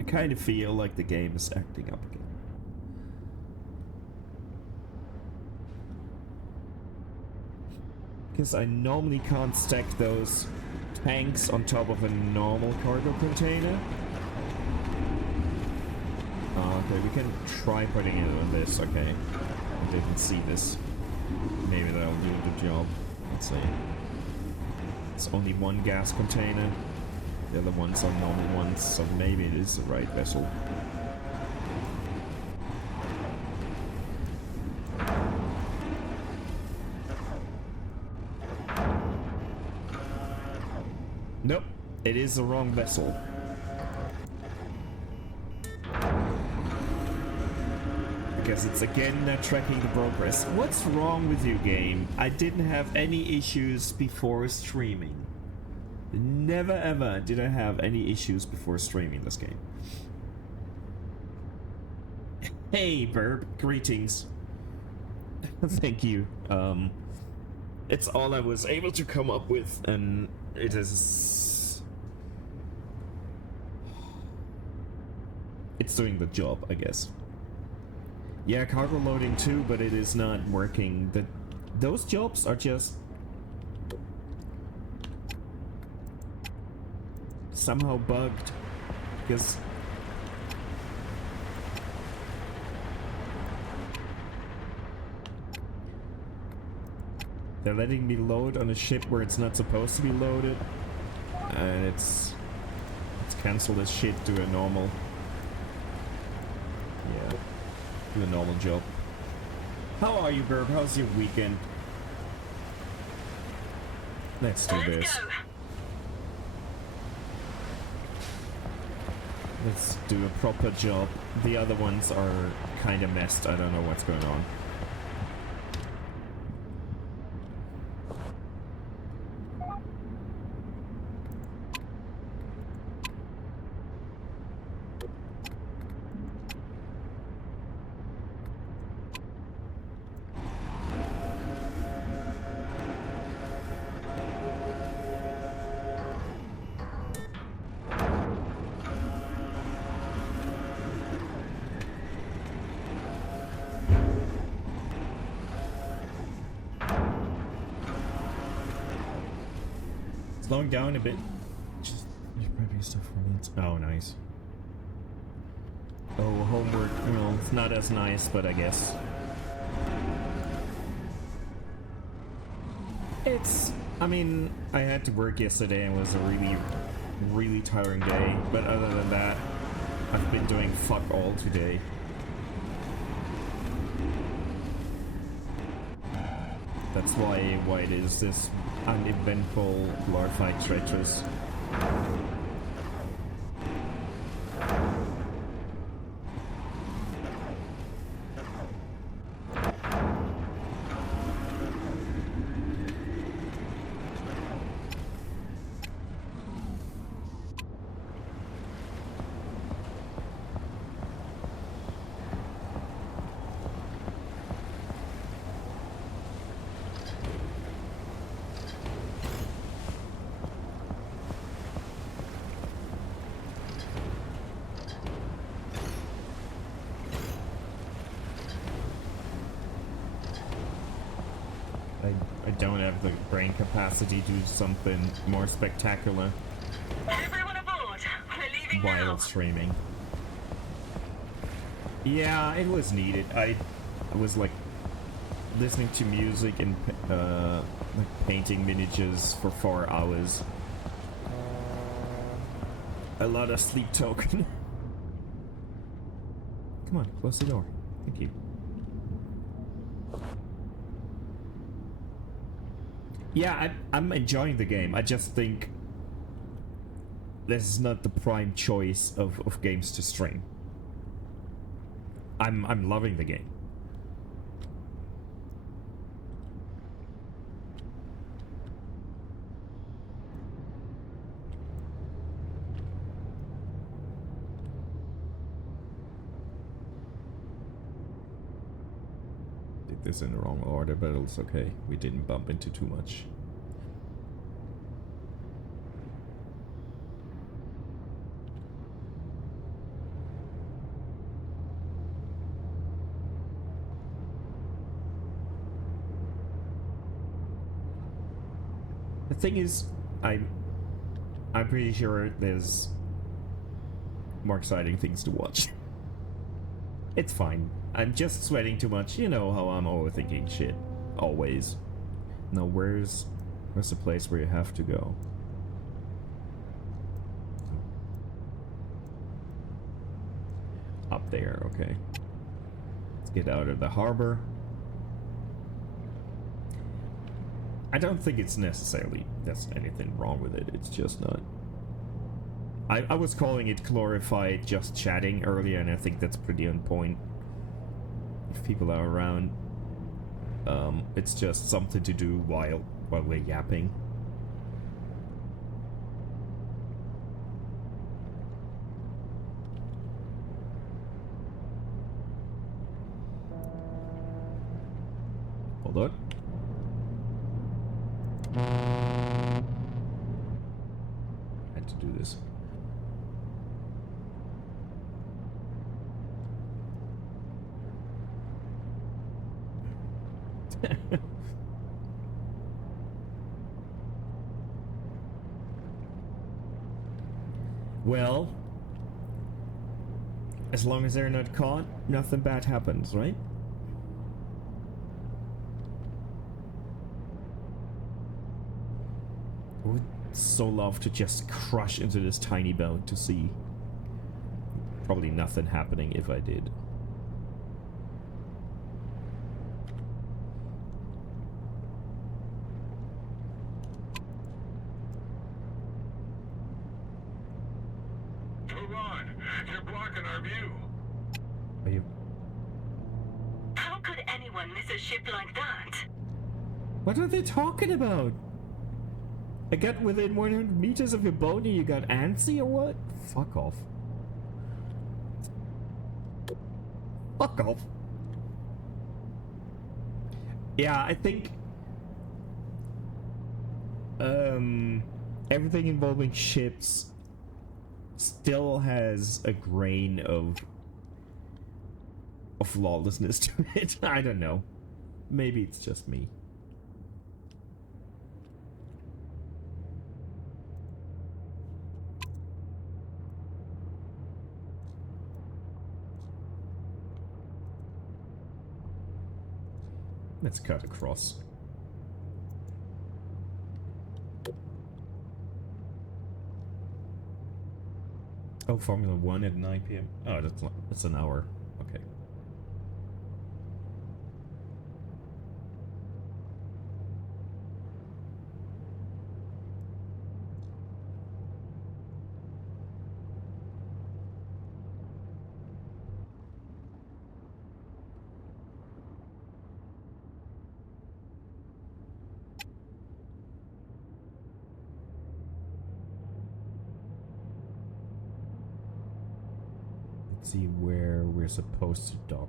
I kind of feel like the game is acting up again. Because I normally can't stack those tanks on top of a normal cargo container. Okay, we can try putting it on this, okay. I didn't see this. Maybe that'll do the job. Let's see. It's only one gas container. The other ones are normal ones, so maybe it is the right vessel. Nope, it is the wrong vessel. Because it's again not tracking the progress. What's wrong with you, game? I didn't have any issues before streaming. Never ever did I have any issues before streaming this game. Hey, Burb, greetings. Thank you. It's all I was able to come up with, and it is... It's doing the job, I guess. Yeah, cargo loading too, but it is not working. Those jobs are just... somehow bugged. Because... they're letting me load on a ship where it's not supposed to be loaded. And it's cancel this shit to a normal... yeah. Do a normal job. How are you, Burb? How's your weekend? Let's do this. Let's do a proper job. The other ones are kind of messed. I don't know what's going on. Slowing down a bit. Just you're prepping stuff for needs. Oh, nice. Oh, homework. Well, it's not as nice, but I guess it's. I mean, I had to work yesterday and it was a really tiring day. But other than that, I've been doing fuck all today. That's why it is this uneventful, glorified treacherous. I don't have the brain capacity to do something more spectacular Everyone aboard. We're leaving while now. streaming. Yeah, it was needed. I was like listening to music and like painting miniatures for 4 hours. A lot of sleep token. Come on, close the door. Thank you. Yeah, I'm enjoying the game. I just think this is not the prime choice of games to stream. I'm loving the game. Did this in the wrong order, but it's okay. We didn't bump into too much. The thing is, I'm pretty sure there's more exciting things to watch. It's fine. I'm just sweating too much. You know how I'm overthinking shit. Always. Now where's the place where you have to go? Up there, okay. Let's get out of the harbor. I don't think it's necessarily there's anything wrong with it. It's just not. I was calling it glorified just chatting earlier, and I think that's pretty on point. If people are around, it's just something to do while we're yapping. Hold on. I had to do this. Well, as long as they're not caught, nothing bad happens, right? I would so love to just crush into this tiny boat to see. Probably nothing happening if I did. You're blocking our view. Are you? How could anyone miss a ship like that? What are they talking about? I got within 100 meters of your boat and you got antsy or what? Fuck off. Fuck off. Yeah, I think everything involving ships still has a grain of lawlessness to it. I don't know. Maybe it's just me. Let's cut across. Oh, Formula 1 at 9 p.m. Oh, that's an hour. Okay. See where we're supposed to dock.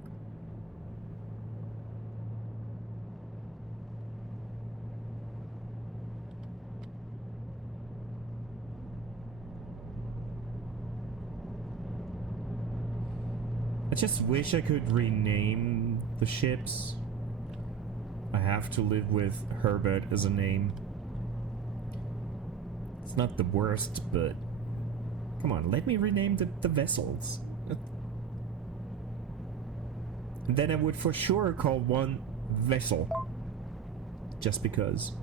I just wish I could rename the ships. I have to live with Herbert as a name. It's not the worst, but come on, let me rename the vessels. And then I would for sure call one vessel. Just because.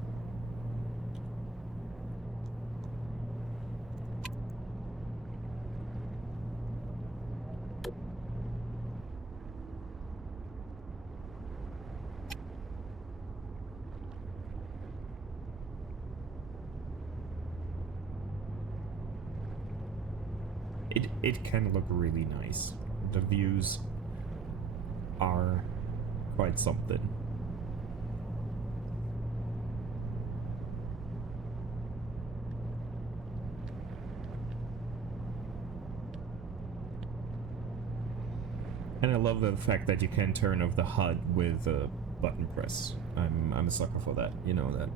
It can look really nice. The views are quite something. And I love the fact that you can turn off the HUD with a button press. I'm a sucker for that, you know that.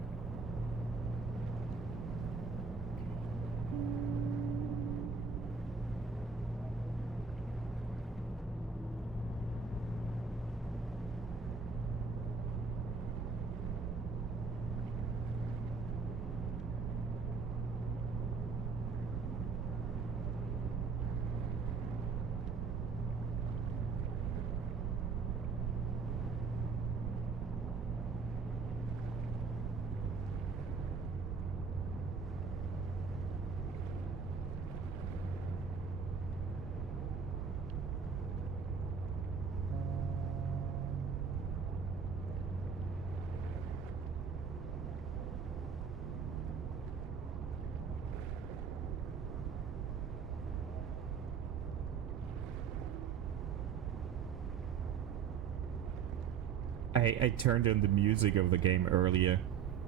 I turned on the music of the game earlier,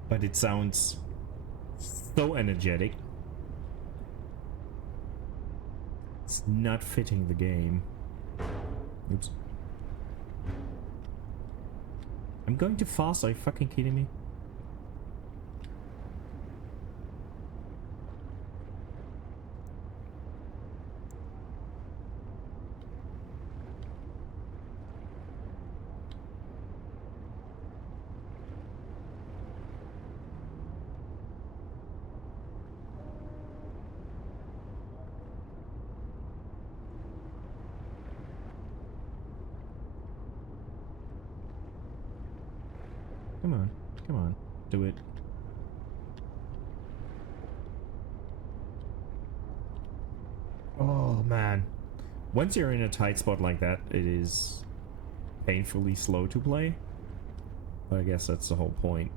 but it sounds so energetic. It's not fitting the game. Oops. I'm going too fast, are you fucking kidding me? Come on, come on, do it. Oh man. Once you're in a tight spot like that, it is painfully slow to play. But I guess that's the whole point.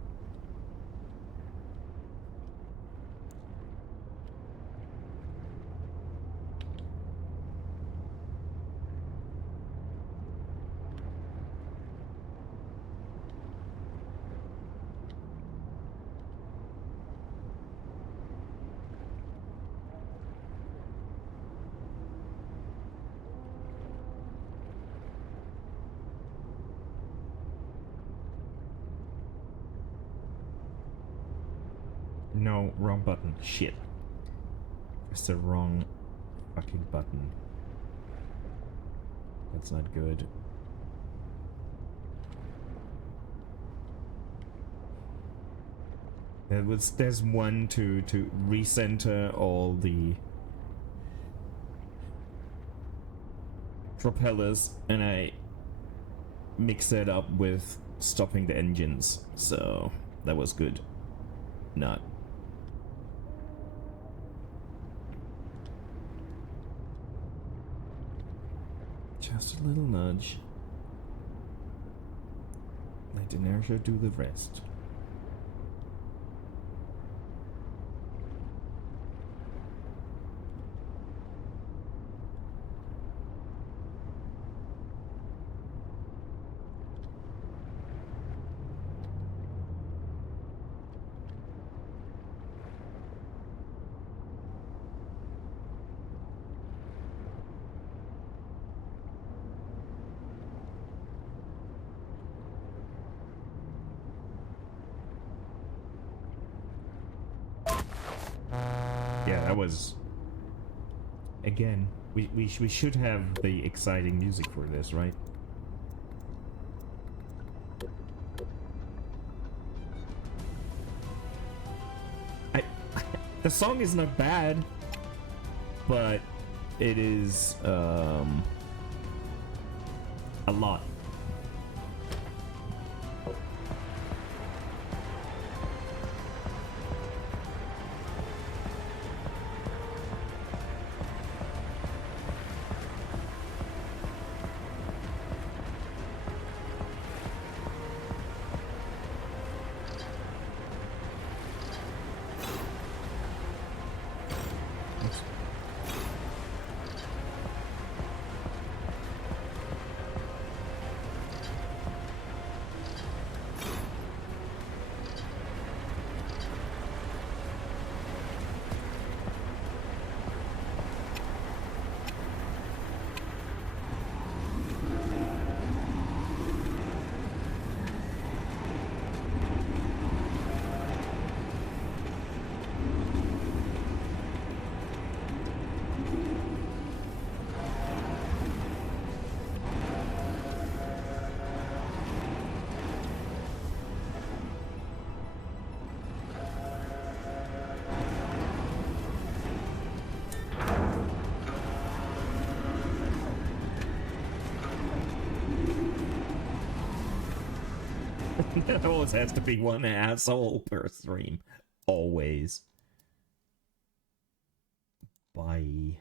No, wrong button. Shit. It's the wrong fucking button. That's not good. There's one to recenter all the propellers, and I mixed that up with stopping the engines, so that was good. Not. Just a little nudge. Let inertia do the rest. Yeah, that was... Again, we should have the exciting music for this, right? The song is not bad, but it is a lot. There always has to be one asshole per stream. Always. Bye.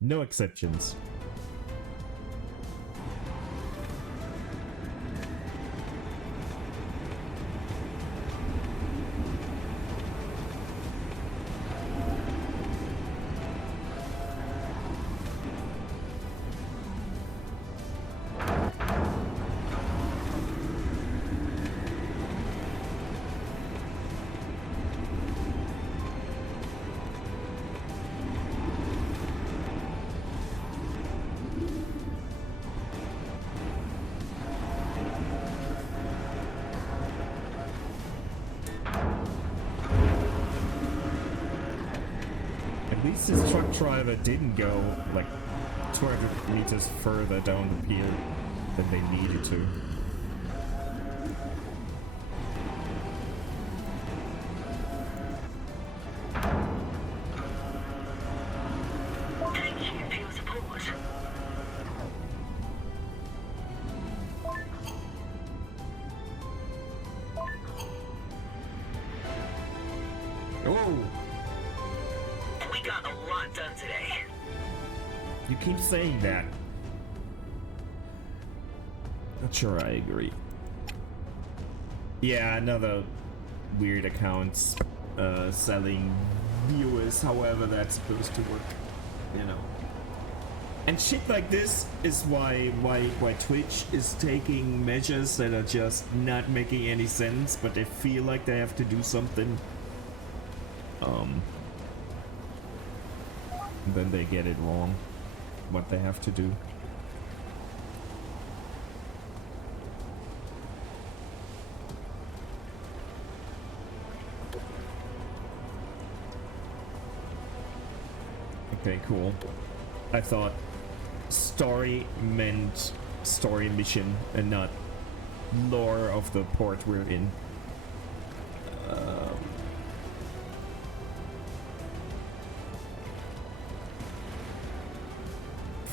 No exceptions. least this truck driver didn't go like 200 meters further down the pier than they needed to. Thank you for your support. Oh! We got a lot done today. You keep saying that. Not sure I agree. Yeah, another weird accounts selling viewers, however that's supposed to work, you know. And shit like this is why Twitch is taking measures that are just not making any sense, but they feel like they have to do something. Then they get it wrong, what they have to do. Okay, cool. I thought story meant story mission and not lore of the port we're in.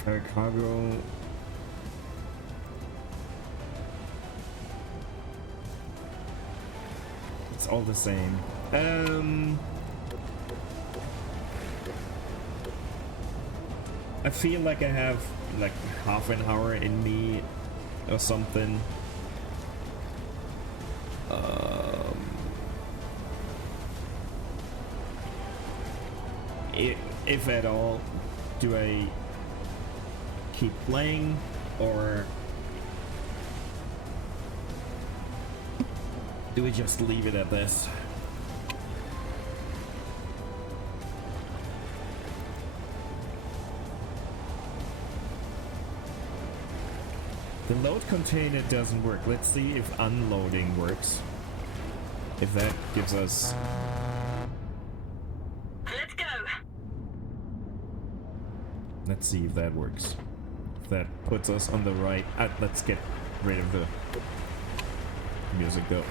Fair cargo. It's all the same. I feel like I have like half an hour in me or something. If at all, do I keep playing or do we just leave it at this? The load container doesn't work. Let's see if unloading works. If that gives us... Let's go. Let's see if that works. If that puts us on the right... let's get rid of the music though.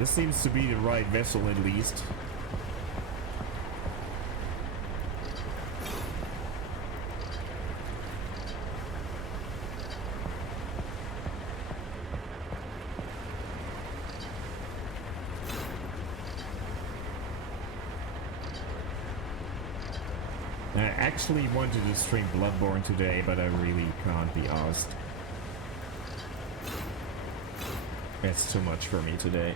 This seems to be the right vessel at least. I actually wanted to stream Bloodborne today, but I really can't be asked. It's too much for me today.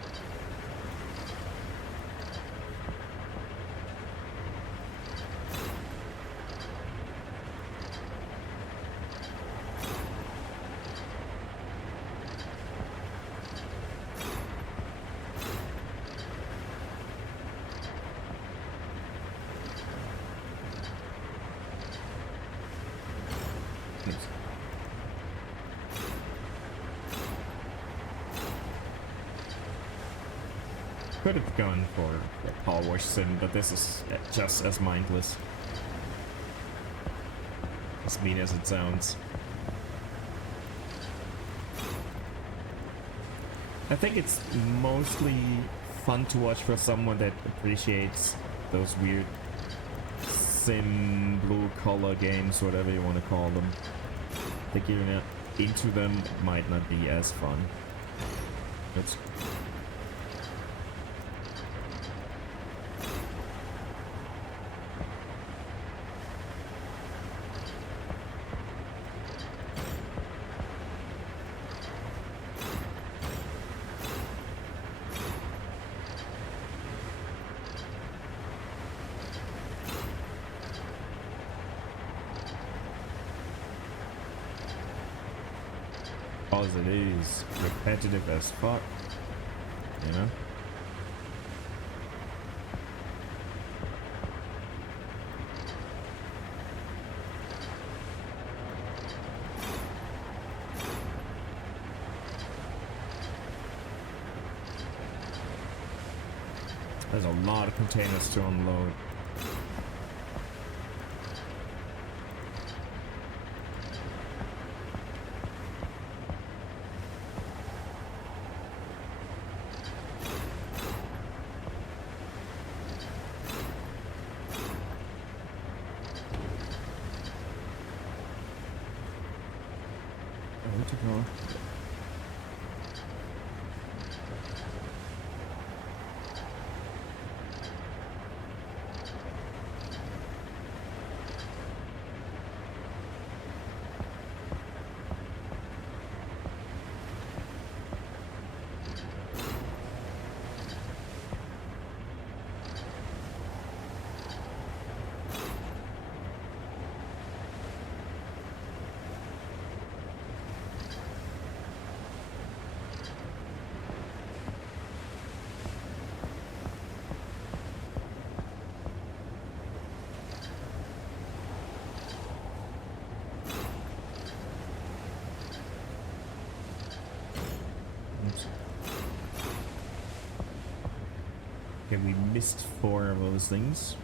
Could have gone for a power wash sim, but this is just as mindless. As mean as it sounds. I think it's mostly fun to watch for someone that appreciates those weird sim blue collar games, whatever you want to call them. I think you're not into them might not be as fun. It's because it is repetitive as fuck, you know? there's a lot of containers to unload. Where to go? Okay, we missed 4 of those things.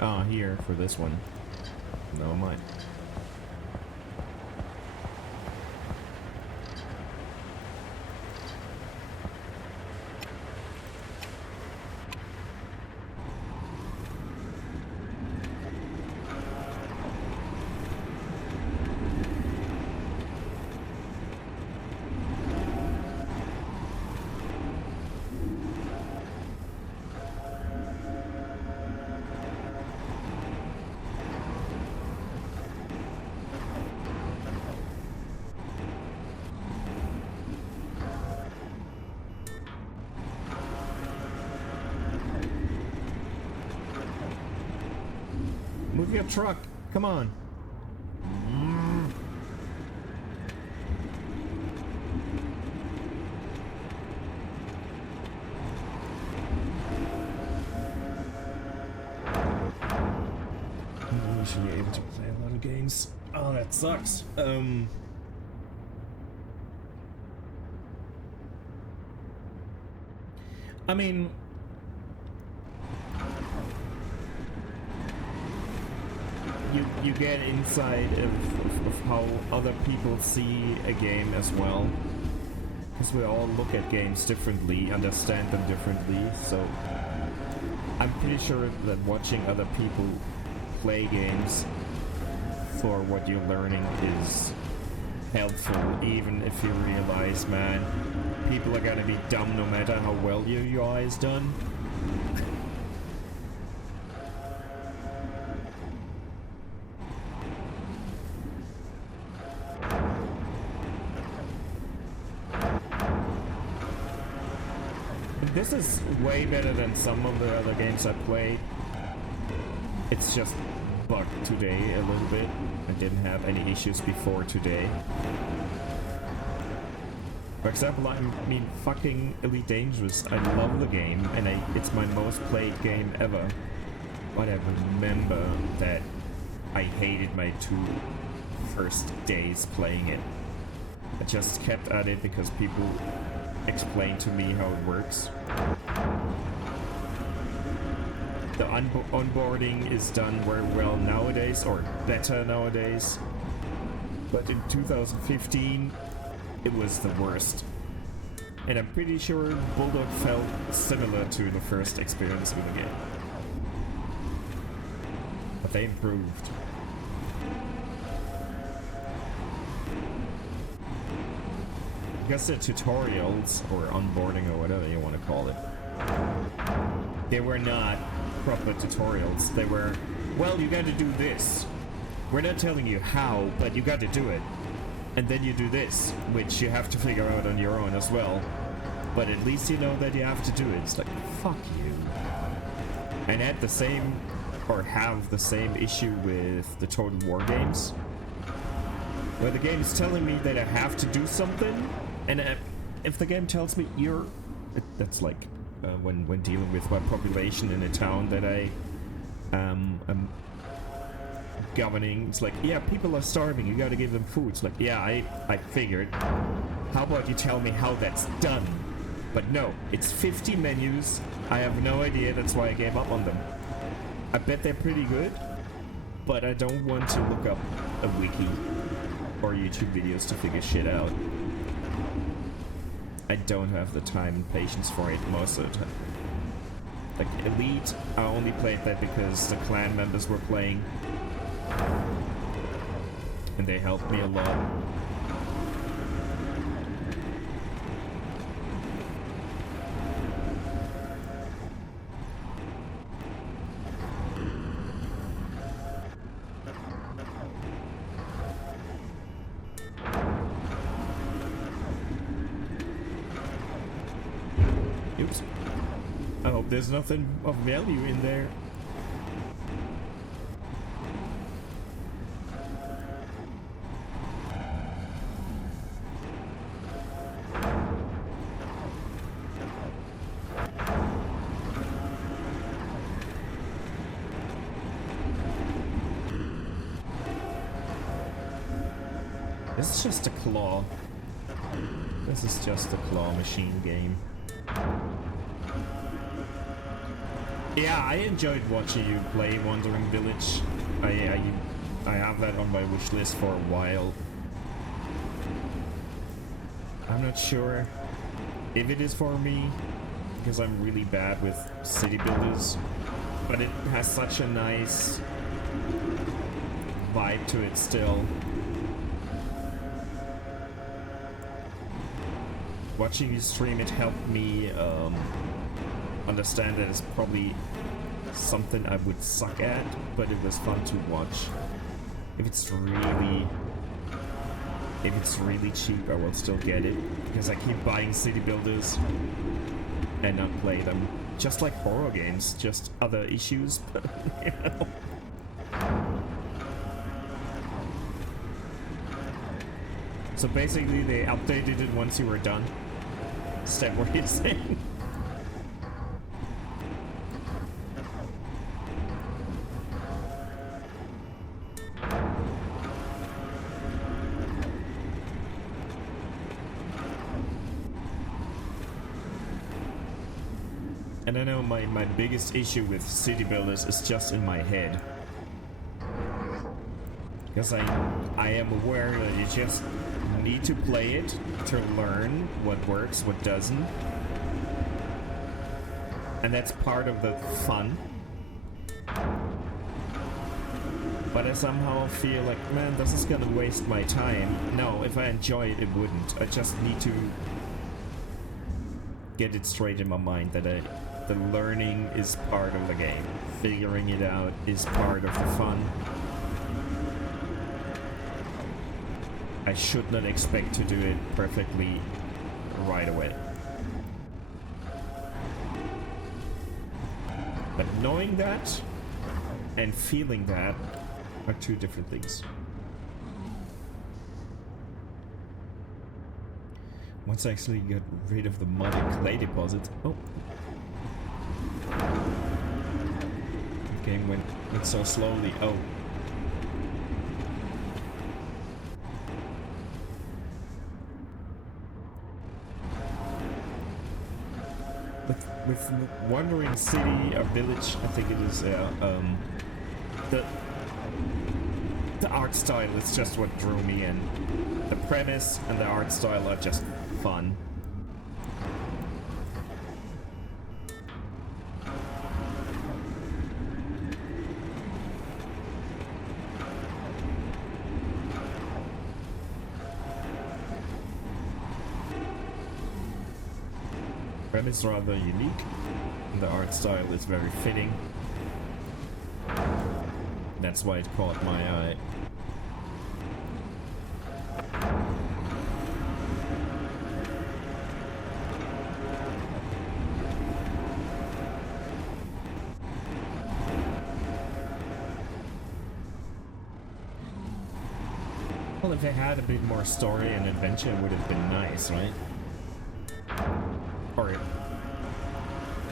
Ah, here for this one. No mind. Move your truck. Come on. We should be able to play a lot of games. Oh, that sucks. I mean, you get insight of how other people see a game as well, because we all look at games differently, understand them differently. So I'm pretty sure that watching other people play games for what you're learning is helpful, even if you realize, man, people are gonna be dumb no matter how well your UI is done. This is way better than some of the other games I played. It's just bugged today a little bit. I didn't have any issues before today. For example, I mean, fucking Elite Dangerous. I love the game, and it's my most played game ever. But I remember that I hated my 2 first days playing it. I just kept at it because people explained to me how it works. The onboarding is done very well nowadays, or better nowadays. But in 2015, it was the worst. And I'm pretty sure Bulldog felt similar to the first experience with the game. But they improved. Because the tutorials, or onboarding, or whatever you want to call it, they were not proper tutorials. They were, well, you got to do this. We're not telling you how, but you got to do it. And then you do this, which you have to figure out on your own as well. But at least you know that you have to do it. It's like, fuck you. And at the same, or have the same issue with the Total War games, where the game is telling me that I have to do something, and if the game tells me that's like when dealing with my population in a town that I am governing. It's like, yeah, people are starving, you gotta give them food. It's like, yeah, I figured. How about you tell me how that's done? But no, it's 50 menus. I have no idea, that's why I gave up on them. I bet they're pretty good, but I don't want to look up a wiki or YouTube videos to figure shit out. I don't have the time and patience for it most of the time. Like Elite, I only played that because the clan members were playing. And they helped me a lot. Oops. I hope there's nothing of value in there. This is just a claw. This is just a claw machine game. Yeah, I enjoyed watching you play Wandering Village. I have that on my wish list for a while. I'm not sure if it is for me, because I'm really bad with city builders, but it has such a nice vibe to it still. Watching you stream it helped me understand that it's probably something I would suck at, but it was fun to watch. If it's really cheap, I will still get it, because I keep buying city builders and not play them. Just like horror games, just other issues, but you know. So basically they updated it once you were done. Is that what you're saying? And I know my biggest issue with city builders is just in my head. Because I am aware that you just need to play it to learn what works, what doesn't. And that's part of the fun. But I somehow feel like, man, this is gonna waste my time. No, if I enjoy it, it wouldn't. I just need to get it straight in my mind that the learning is part of the game. Figuring it out is part of the fun. I should not expect to do it perfectly right away. But knowing that and feeling that are two different things. Once I actually get rid of the mud and clay deposits. Oh. The game went so slowly. Oh. With Wandering City or Village, I think it is, the art style is just what drew me in. The premise and the art style are just fun. Premise rather unique, and the art style is very fitting. That's why it caught my eye. Well, if they had a bit more story and adventure, it would have been nice, right? Or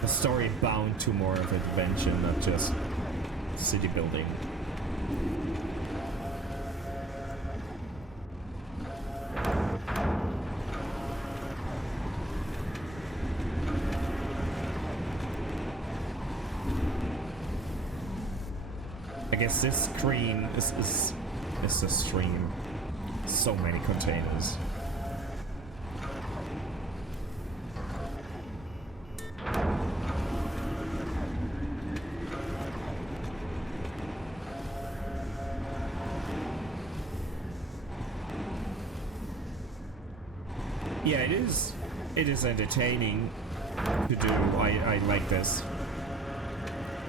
a story bound to more of adventure, not just city building. I guess this screen is the stream. So many containers. Yeah, it is. It is entertaining to do. I like this.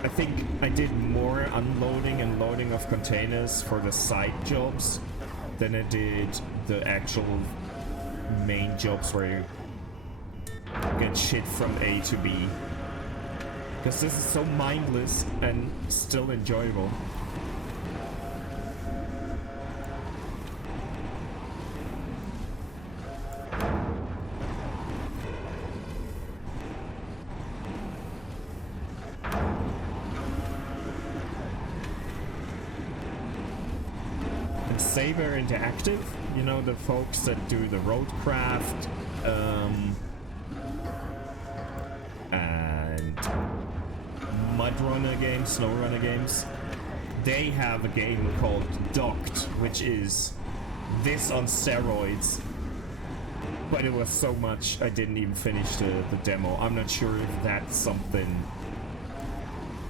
I think I did more unloading and loading of containers for the side jobs than I did the actual main jobs where you get shit from A to B. Because this is so mindless and still enjoyable. Seafarer Interactive, you know, the folks that do the roadcraft and mud runner games, snow runner games, they have a game called Docked, which is this on steroids, but it was so much I didn't even finish the demo. I'm not sure if that's something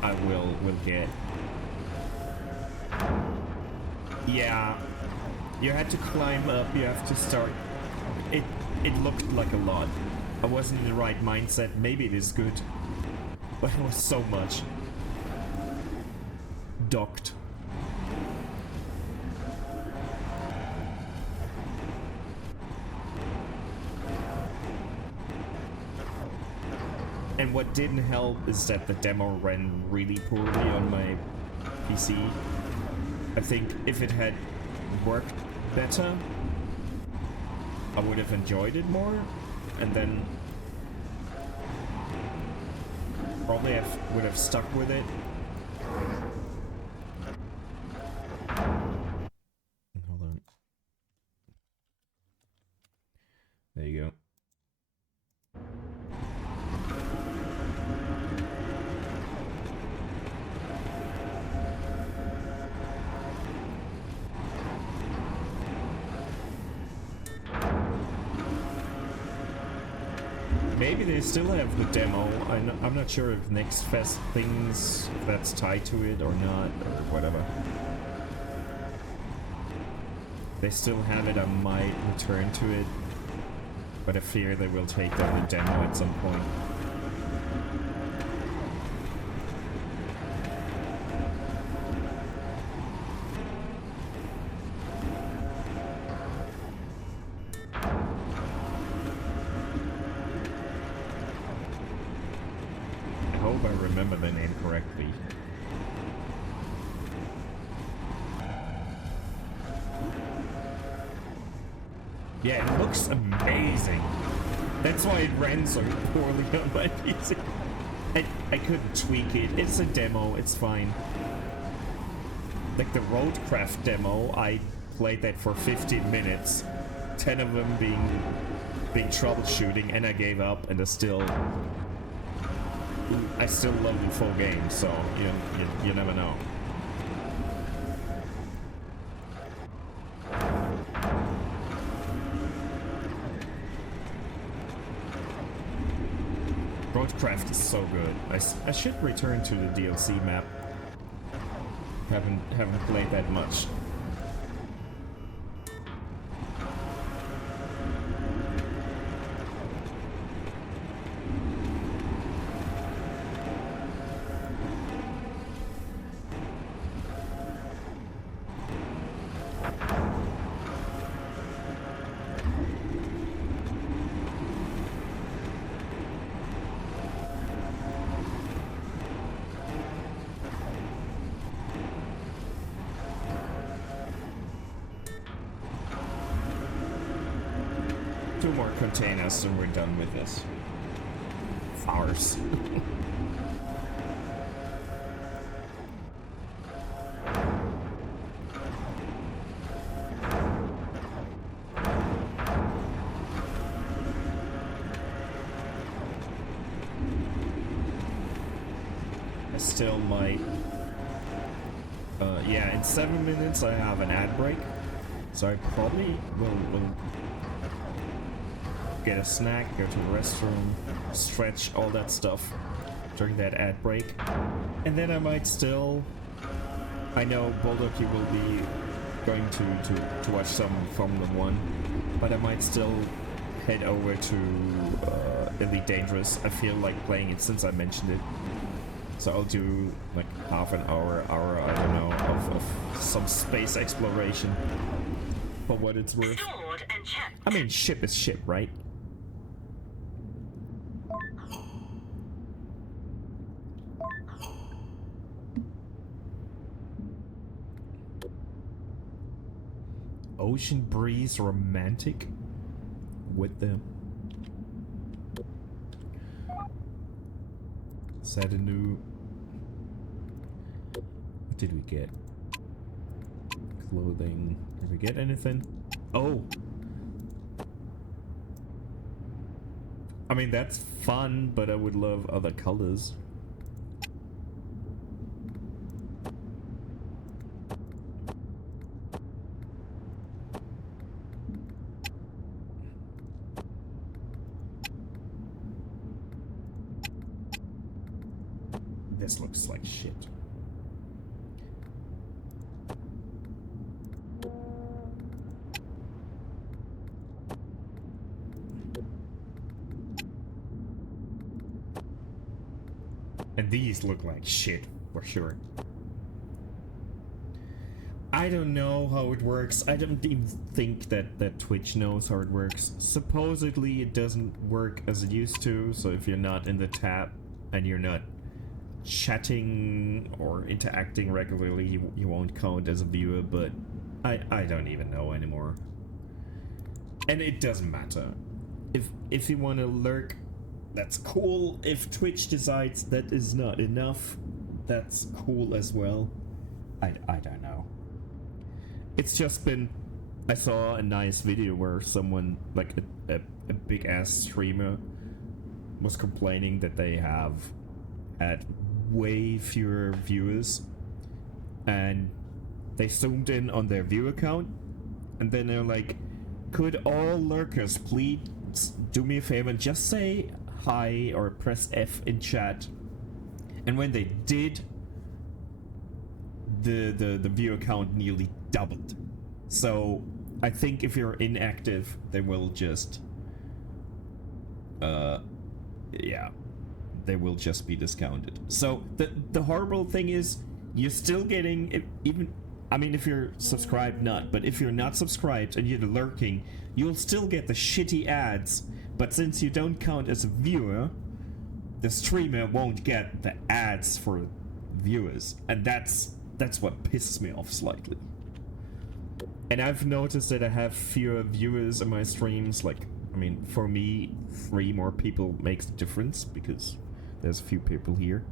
I will get. Yeah, you had to climb up, you have to start. It looked like a lot. I wasn't in the right mindset. Maybe it is good, but it was so much. Docked. And what didn't help is that the demo ran really poorly on my PC. I think if it had worked better, I would have enjoyed it more, and then probably would have stuck with it. Hold on. There you go. Maybe they still have the demo. I'm not sure if Next Fest things, if that's tied to it or not, or whatever. They still have it, I might return to it, but I fear they will take down the demo at some point. The name correctly. Yeah, it looks amazing. That's why it ran so poorly on my PC. I couldn't tweak it. It's a demo, it's fine. Like the Roadcraft demo, I played that for 15 minutes. 10 of them being troubleshooting, and I gave up, and I still love the full game, so you never know. Roadcraft is so good. I should return to the DLC map. Haven't played that much. Two more containers and we're done with this farce. I still might Yeah, in 7 minutes I have an ad break, so I probably will get a snack, go to the restroom, stretch, all that stuff during that ad break, and then I might still. I know Bulldog, you will be going to watch some Formula 1, but I might still head over to Elite Dangerous. I feel like playing it since I mentioned it. So I'll do like half an hour, I don't know, of some space exploration for what it's worth. Stored and checked. I mean, ship is ship, right? Ocean breeze romantic with them. Is that a new... What did we get? Clothing. Did we get anything? Oh! I mean, that's fun, but I would love other colors. This looks like shit. And these look like shit, for sure. I don't know how it works. I don't even think that Twitch knows how it works. Supposedly it doesn't work as it used to, so if you're not in the tab and you're not chatting or interacting regularly, you won't count as a viewer, but I don't even know anymore. And it doesn't matter. If you want to lurk, that's cool. If Twitch decides that is not enough, that's cool as well. I don't know. It's just been... I saw a nice video where someone, like a big ass streamer, was complaining that they have had way fewer viewers, and they zoomed in on their viewer count, and then they're like, could all lurkers please do me a favor and just say hi or press F in chat? And when they did, the viewer count nearly doubled. So I think if you're inactive, they will just yeah, they will just be discounted. So the horrible thing is, you're still getting, even, I mean, if you're subscribed, not, but if you're not subscribed and you're lurking, you'll still get the shitty ads, but since you don't count as a viewer, the streamer won't get the ads for viewers, and that's what pisses me off slightly. And I've noticed that I have fewer viewers in my streams. Like, I mean, for me, 3 more people makes a difference because there's a few people here.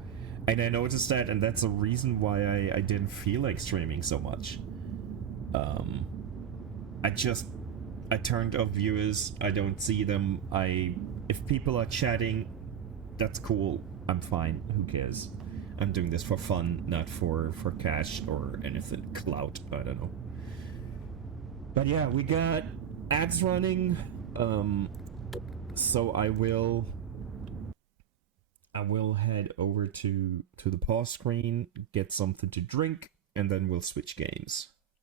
And I noticed that, and that's a reason why I didn't feel like streaming so much. I turned off viewers. I don't see them. If people are chatting, that's cool. I'm fine. Who cares? I'm doing this for fun, not for cash or anything. Clout. I don't know. But yeah, we got ads running. So I will head over to the pause screen, get something to drink, and then we'll switch games.